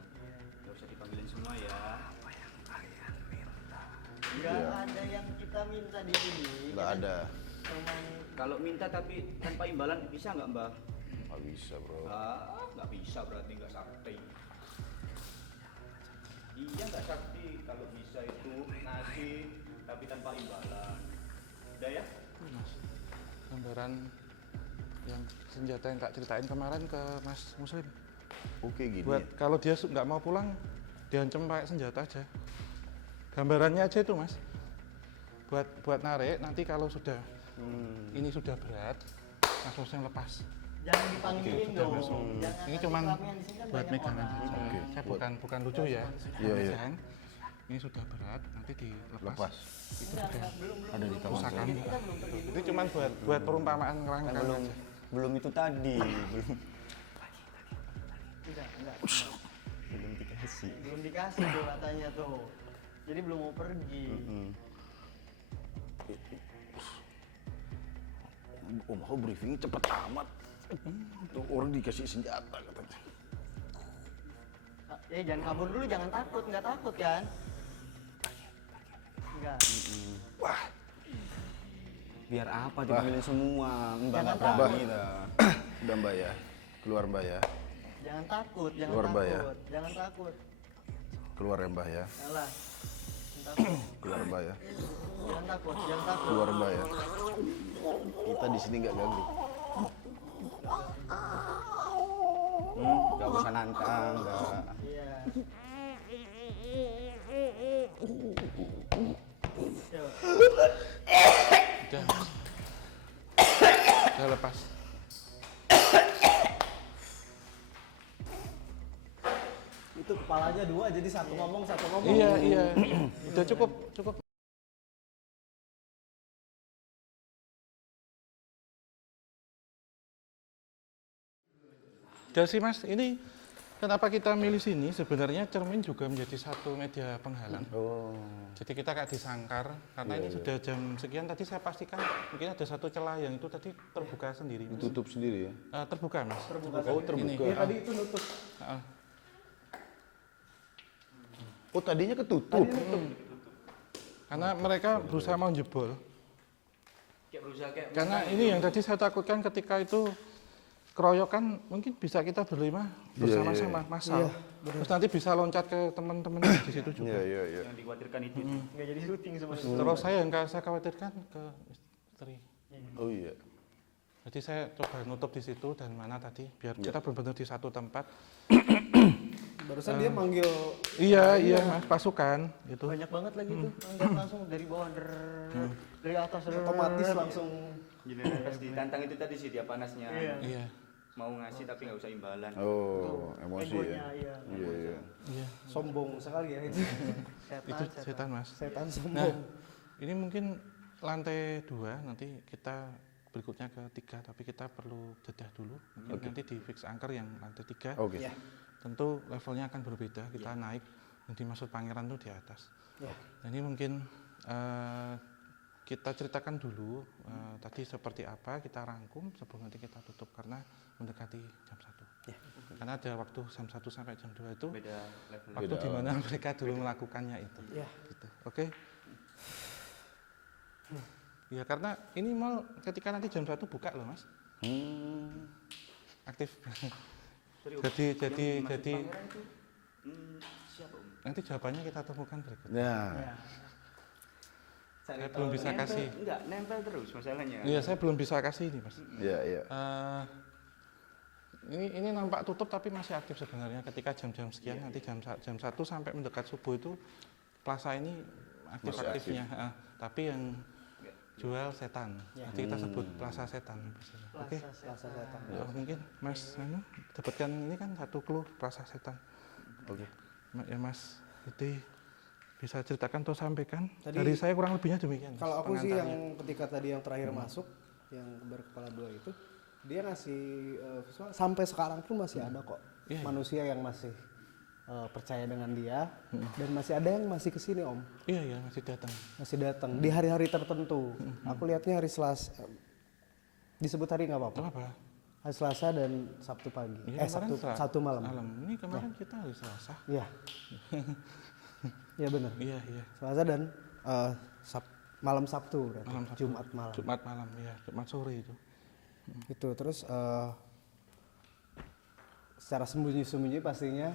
nggak usah dipanggilin semua ya. Nggak ada yang kita minta di sini. Nggak Kita ada. Cuman Kalau minta tapi tanpa imbalan bisa nggak Mbak? Nggak bisa bro. Nggak bisa berarti nggak sakti. Iya nggak sakti kalau bisa itu ngasih tapi tanpa imbalan. Udah ya? Mas, gambaran yang senjata yang tak ceritain kemarin ke Mas Muslim. Oke gini. Buat kalau dia nggak mau pulang, diancam pakai senjata aja. Gambarannya aja itu mas. Buat narik nanti kalau sudah ini sudah berat, Mas Muslim lepas. jangan dipanggilin Sudah dong. masuk. Jangan Ini nanti cuman pelakunya di sini kan buat banyak megangan orang. saja. Oke. Saya Buat- bukan lucu ya. Iya, iya. Megang. Ini sudah berat, nanti dilepas. Lepas. Enggak, belum Ada di tangan Usahakan. saya. kita belum pergi Itu cuma buat perumpamaan ngerangka aja. Belum itu tadi, enggak. belum dikasih. Belum dikasih tuh katanya tuh. Jadi belum mau pergi. Om Hao briefingnya cepet amat. Tuh orang dikasih senjata katanya. Jangan kabur dulu, jangan takut, nggak takut kan? Enggak. Wah, Biar apa dipanggilin semua? Mbak Jangan nggak berani takut. dah. udah Mbak ya, keluar Mbak ya. Jangan takut, jangan Keluar, Mbak, ya. takut, jangan takut. Keluar ya Mbah ya. Alah. Jangan takut, Keluar Mbah ya. jangan takut, jangan takut. Keluar Mbah ya. Kita di sini nggak ganggu. Gak usah nantang, gak. Iya. Yuk. Udah. Udah lepas. Itu kepalanya dua jadi satu ngomong satu ngomong. Iya, iya. Udah cukup, cukup. Udah sih Mas, ini kenapa kita milih sini? Sebenarnya cermin juga menjadi satu media penghalang. Oh, Jadi kita kayak disangkar, karena ini sudah jam sekian tadi saya pastikan mungkin ada satu celah yang itu tadi terbuka sendiri. Mas. Tutup sendiri ya. Terbuka Mas. oh terbuka. Ini. Iya tadi itu nutup. Ah. Oh tadinya ketutup. Karena mereka berusaha mau jebol. Kayak berusaha kayak Karena ini yang tadi saya takutkan ketika itu keroyokan mungkin bisa kita berlima bersama-sama massal. Terus nanti bisa loncat ke teman-teman di situ juga. Iya iya iya. yang dikhawatirkan itu. Nggak jadi syuting sebenarnya. Terus saya yang saya khawatirkan ke istri. Oh iya. Jadi saya coba nutup di situ dan mana tadi biar kita benar-benar di satu tempat. Barusan dia manggil Iya iya Mas, pasukan gitu. Banyak banget lagi tuh, angkat langsung dari bawah, dari atas, otomatis langsung. Jadi pas ditantang itu tadi sih dia panasnya. Iya. Iya Mau ngasih tapi nggak usah imbalan. Oh emosi Egonya, ya. iya. Iya iya. iya. Sombong sekali ya itu. Itu setan Mas. Setan Nah sombong. ini mungkin lantai 2 nanti kita berikutnya ke 3 tapi kita perlu jeda dulu. Mungkin nanti di fix anchor yang lantai 3. Oke. Ya. Tentu levelnya akan berbeda, kita naik yang dimaksud pangeran itu di atas. Nah, ini mungkin kita ceritakan dulu tadi seperti apa, kita rangkum sebelum nanti kita tutup karena mendekati jam 1. Karena ada waktu jam 1 sampai jam 2 itu Beda level. waktu di mana mereka dulu melakukannya itu. Ya. Gitu. Oke. Ya karena ini mall ketika nanti jam 1 buka loh Mas. Aktif. Sorry, Om. jadi Yang dimaksud pangeran itu, siapa Om? nanti jawabannya kita temukan berikutnya. Nah. Saya belum bisa kasih. Enggak, nempel terus masalahnya. Iya, saya belum bisa kasih ini, Mas. Iya iya. Ini nampak tutup tapi masih aktif sebenarnya ketika jam-jam sekian nanti jam 1 sampai mendekat subuh itu plaza ini aktif-aktifnya. Tapi yang jual setan. Nanti kita sebut plaza setan. Oke. Plaza setan. Mungkin Mas dapatkan ini kan satu clue plaza setan. Oke. Ya Mas, itu bisa ceritakan atau sampaikan? Tadi- Dari saya kurang lebihnya demikian. Mas, Kalau aku sih pengantarnya. yang ketika tadi yang terakhir masuk, yang berkepala dua itu, dia ngasih visual sampai sekarang pun masih ada kok Iya, iya. manusia yang masih percaya dengan dia dan masih ada yang masih kesini Om, Iya, iya, masih datang. masih datang di hari-hari tertentu. Aku lihatnya hari Selasa, disebut hari nggak apa-apa. Apa? Hari Selasa dan Sabtu pagi, Iya, kemarin Sabtu malam. Ini kemarin kita hari Selasa. Iya, iya benar. Iya, iya. Selasa dan malam Sabtu berarti. Malam Sabtu. Jumat malam. Jumat malam, ya. Jumat sore itu. Itu terus secara sembunyi-sembunyi pastinya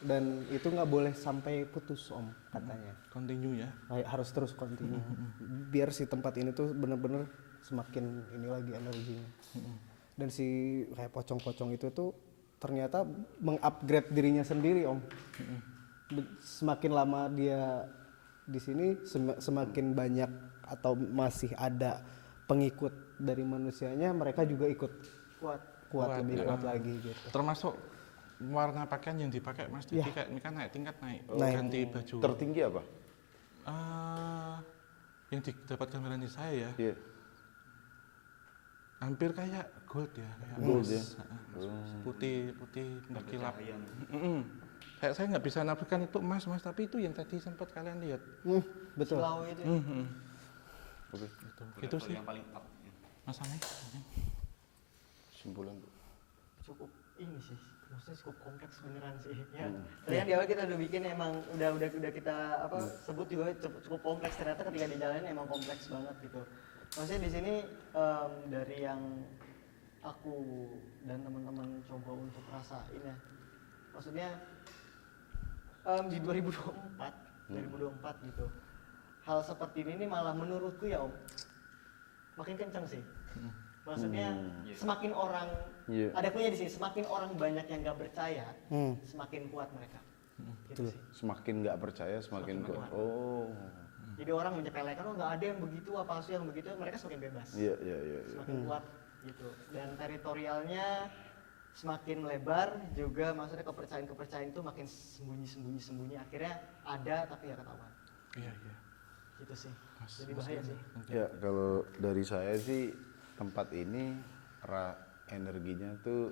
dan itu nggak boleh sampai putus Om katanya. Continue ya. Harus terus continue biar si tempat ini tuh bener-bener semakin ini lagi energinya. Dan si kayak pocong-pocong itu tuh ternyata mengupgrade dirinya sendiri Om. Semakin lama dia di sini semakin banyak atau masih ada pengikut dari manusianya, mereka juga ikut kuat lebih kuat lagi gitu. Termasuk warna pakaian yang dipakai Mas. Jadi Iya. kayak ini kan naik tingkat naik. Naik. Ganti baju. Tertinggi apa? Yang didapat gambaran di saya ya. Iya. Hampir kayak gold ya, kayak Gold emas. ya? Putih berkilap. Cahaya. Saya nggak bisa nafikan itu emas Mas, tapi itu yang tadi sempat kalian lihat. Betul. Silau itu. Oke. Itu sih. Yang paling up. Mas Ame. Kesimpulan Bu. Cukup ini sih, maksudnya cukup kompleks beneran sih. Ya. Tadi kan di awal kita udah bikin emang udah kita sebut juga cukup kompleks, ternyata ketika dijalanin emang kompleks banget gitu. Maksudnya di sini dari yang aku dan teman-teman coba untuk rasain ya, maksudnya di 2024 gitu, hal seperti ini nih malah menurutku ya Om makin kencang sih. Maksudnya semakin orang ada punya di sini, semakin orang banyak yang nggak percaya, semakin kuat mereka. Gitu sih. Semakin nggak percaya semakin kuat. Oh. Jadi orang menyepelekan, oh nggak ada yang begitu, apa sih yang begitu, mereka semakin bebas, Iya. semakin kuat gitu. Dan teritorialnya semakin melebar juga, maksudnya kepercayaan itu makin sembunyi, akhirnya ada tapi ya ketahuan. Iya. Gitu sih. Jadi bahaya sih. Ya kalau dari saya sih tempat ini energinya tuh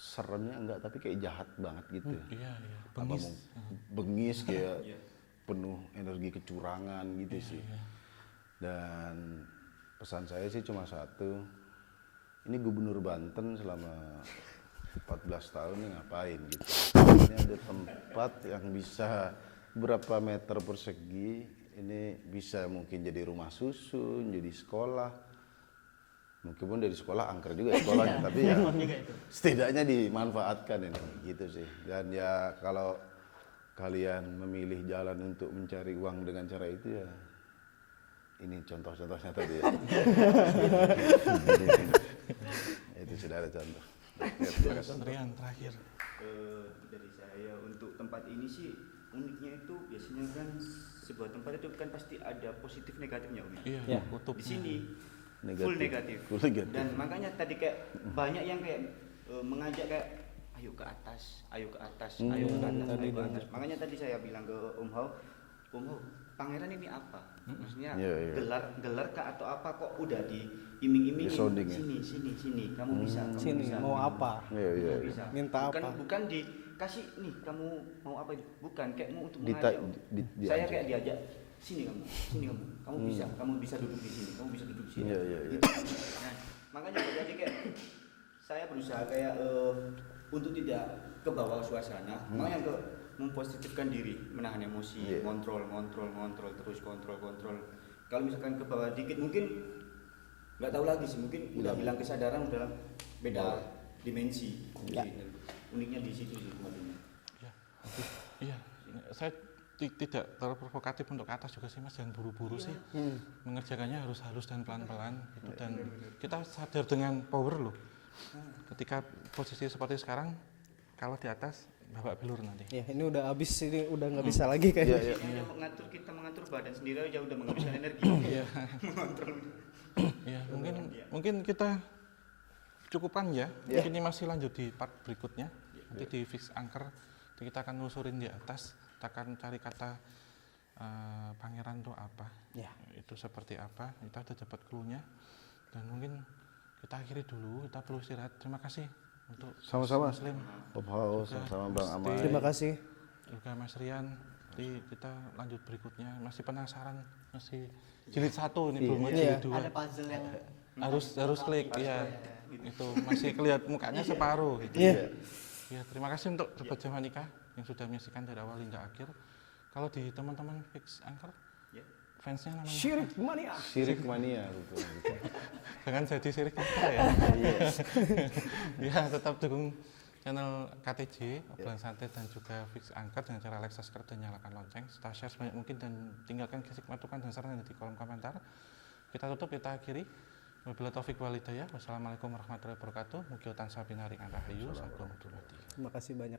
seremnya enggak tapi kayak jahat banget gitu. Iya. Apa Bengis. bengis kayak penuh energi kecurangan gitu sih. Dan pesan saya sih cuma satu, ini Gubernur Banten selama 14 tahun nih ngapain gitu. Ini ada tempat yang bisa berapa meter persegi, ini bisa mungkin jadi rumah susun, jadi sekolah. Mungkin dari sekolah angker juga ya sekolahnya, tapi ya setidaknya dimanfaatkan ini gitu sih. Dan ya kalau kalian memilih jalan untuk mencari uang dengan cara itu ya ini contoh-contohnya tadi ya. Itu sudah ada contoh. Rian terakhir. Dari saya untuk tempat ini sih uniknya itu biasanya kan sebuah tempat itu kan pasti ada positif negatifnya Om. Iya. Kutubnya. Di sini Negatif. full negatif. Full negatif. Dan makanya tadi kayak banyak yang kayak mengajak kayak ayo ke atas, ayo ke atas, ayo ke atas, ayo ke atas. Makanya tadi saya bilang ke Om Hao, pangeran ini apa? Maksudnya gelar kah atau apa kok udah diiming-imingin sini, kamu bisa, kamu Sini bisa. mau apa? Iya. Kamu bisa. Minta bukan, apa? Bukan dikasih nih kamu mau apa, bukan kayak mau untuk Dita- mengajak. diajak. Saya kayak diajak sini kamu bisa duduk di sini, kamu bisa duduk di sini. Iya. Gitu. Nah, makanya jadi kayak saya berusaha kayak untuk tidak ke bawah suasana, makanya ke mempositifkan diri, menahan emosi, kontrol terus kontrol. Kalau misalkan ke bawah dikit mungkin nggak tahu lagi sih, mungkin udah bilang kesadaran udah beda dimensi. Jadi, uniknya di situ sih tempat ini. Iya. Saya tidak terlalu provokatif untuk ke atas juga sih Mas, jangan buru-buru sih. Mengerjakannya harus halus dan pelan-pelan gitu. Dan kita sadar dengan power loh. Ketika posisi seperti sekarang, kalau di atas babak belur nanti. Ya ini udah habis, ini udah nggak bisa lagi kayaknya. Kita mengatur badan sendiri aja udah menghabiskan energi. Iya. Mengontrol. Iya, mungkin kita cukupan ya. Mungkin ini masih lanjut di part berikutnya. Nanti di fix anchor kita akan nelusurin di atas, kita akan cari kata pangeran itu apa. Itu seperti apa. Kita sudah dapat clue-nya. Dan mungkin kita akhiri dulu, kita perlu istirahat. Terima kasih untuk Sama-sama. Muslim. Om Hao sama Bang Amai. Terima kasih. Juga Mas Rian. Nanti kita lanjut berikutnya. Masih penasaran, masih jilid 1 ini belum jilid 2. Ada puzzle yang Harus klik ya. Itu masih kelihatan mukanya separuh gitu. Ya, terima kasih untuk Sobat Jamanika yang sudah menyaksikan dari awal hingga akhir. Kalau di teman-teman fix anchor, fansnya namanya Syirik mania. Gitu. jangan jadi sirik kita ya. Ya, tetap dukung channel KTJ, obrolan santai dan juga fix anchor dengan cara like, subscribe dan nyalakan lonceng. Serta share sebanyak mungkin dan tinggalkan kritik masukan dan saran di kolom komentar. Kita tutup, kita akhiri. Wabillahi taufiq wal hidayah. Wassalamualaikum warahmatullahi wabarakatuh. Mugi tansah pinaringan rahayu. Sampun. Terima kasih banyak.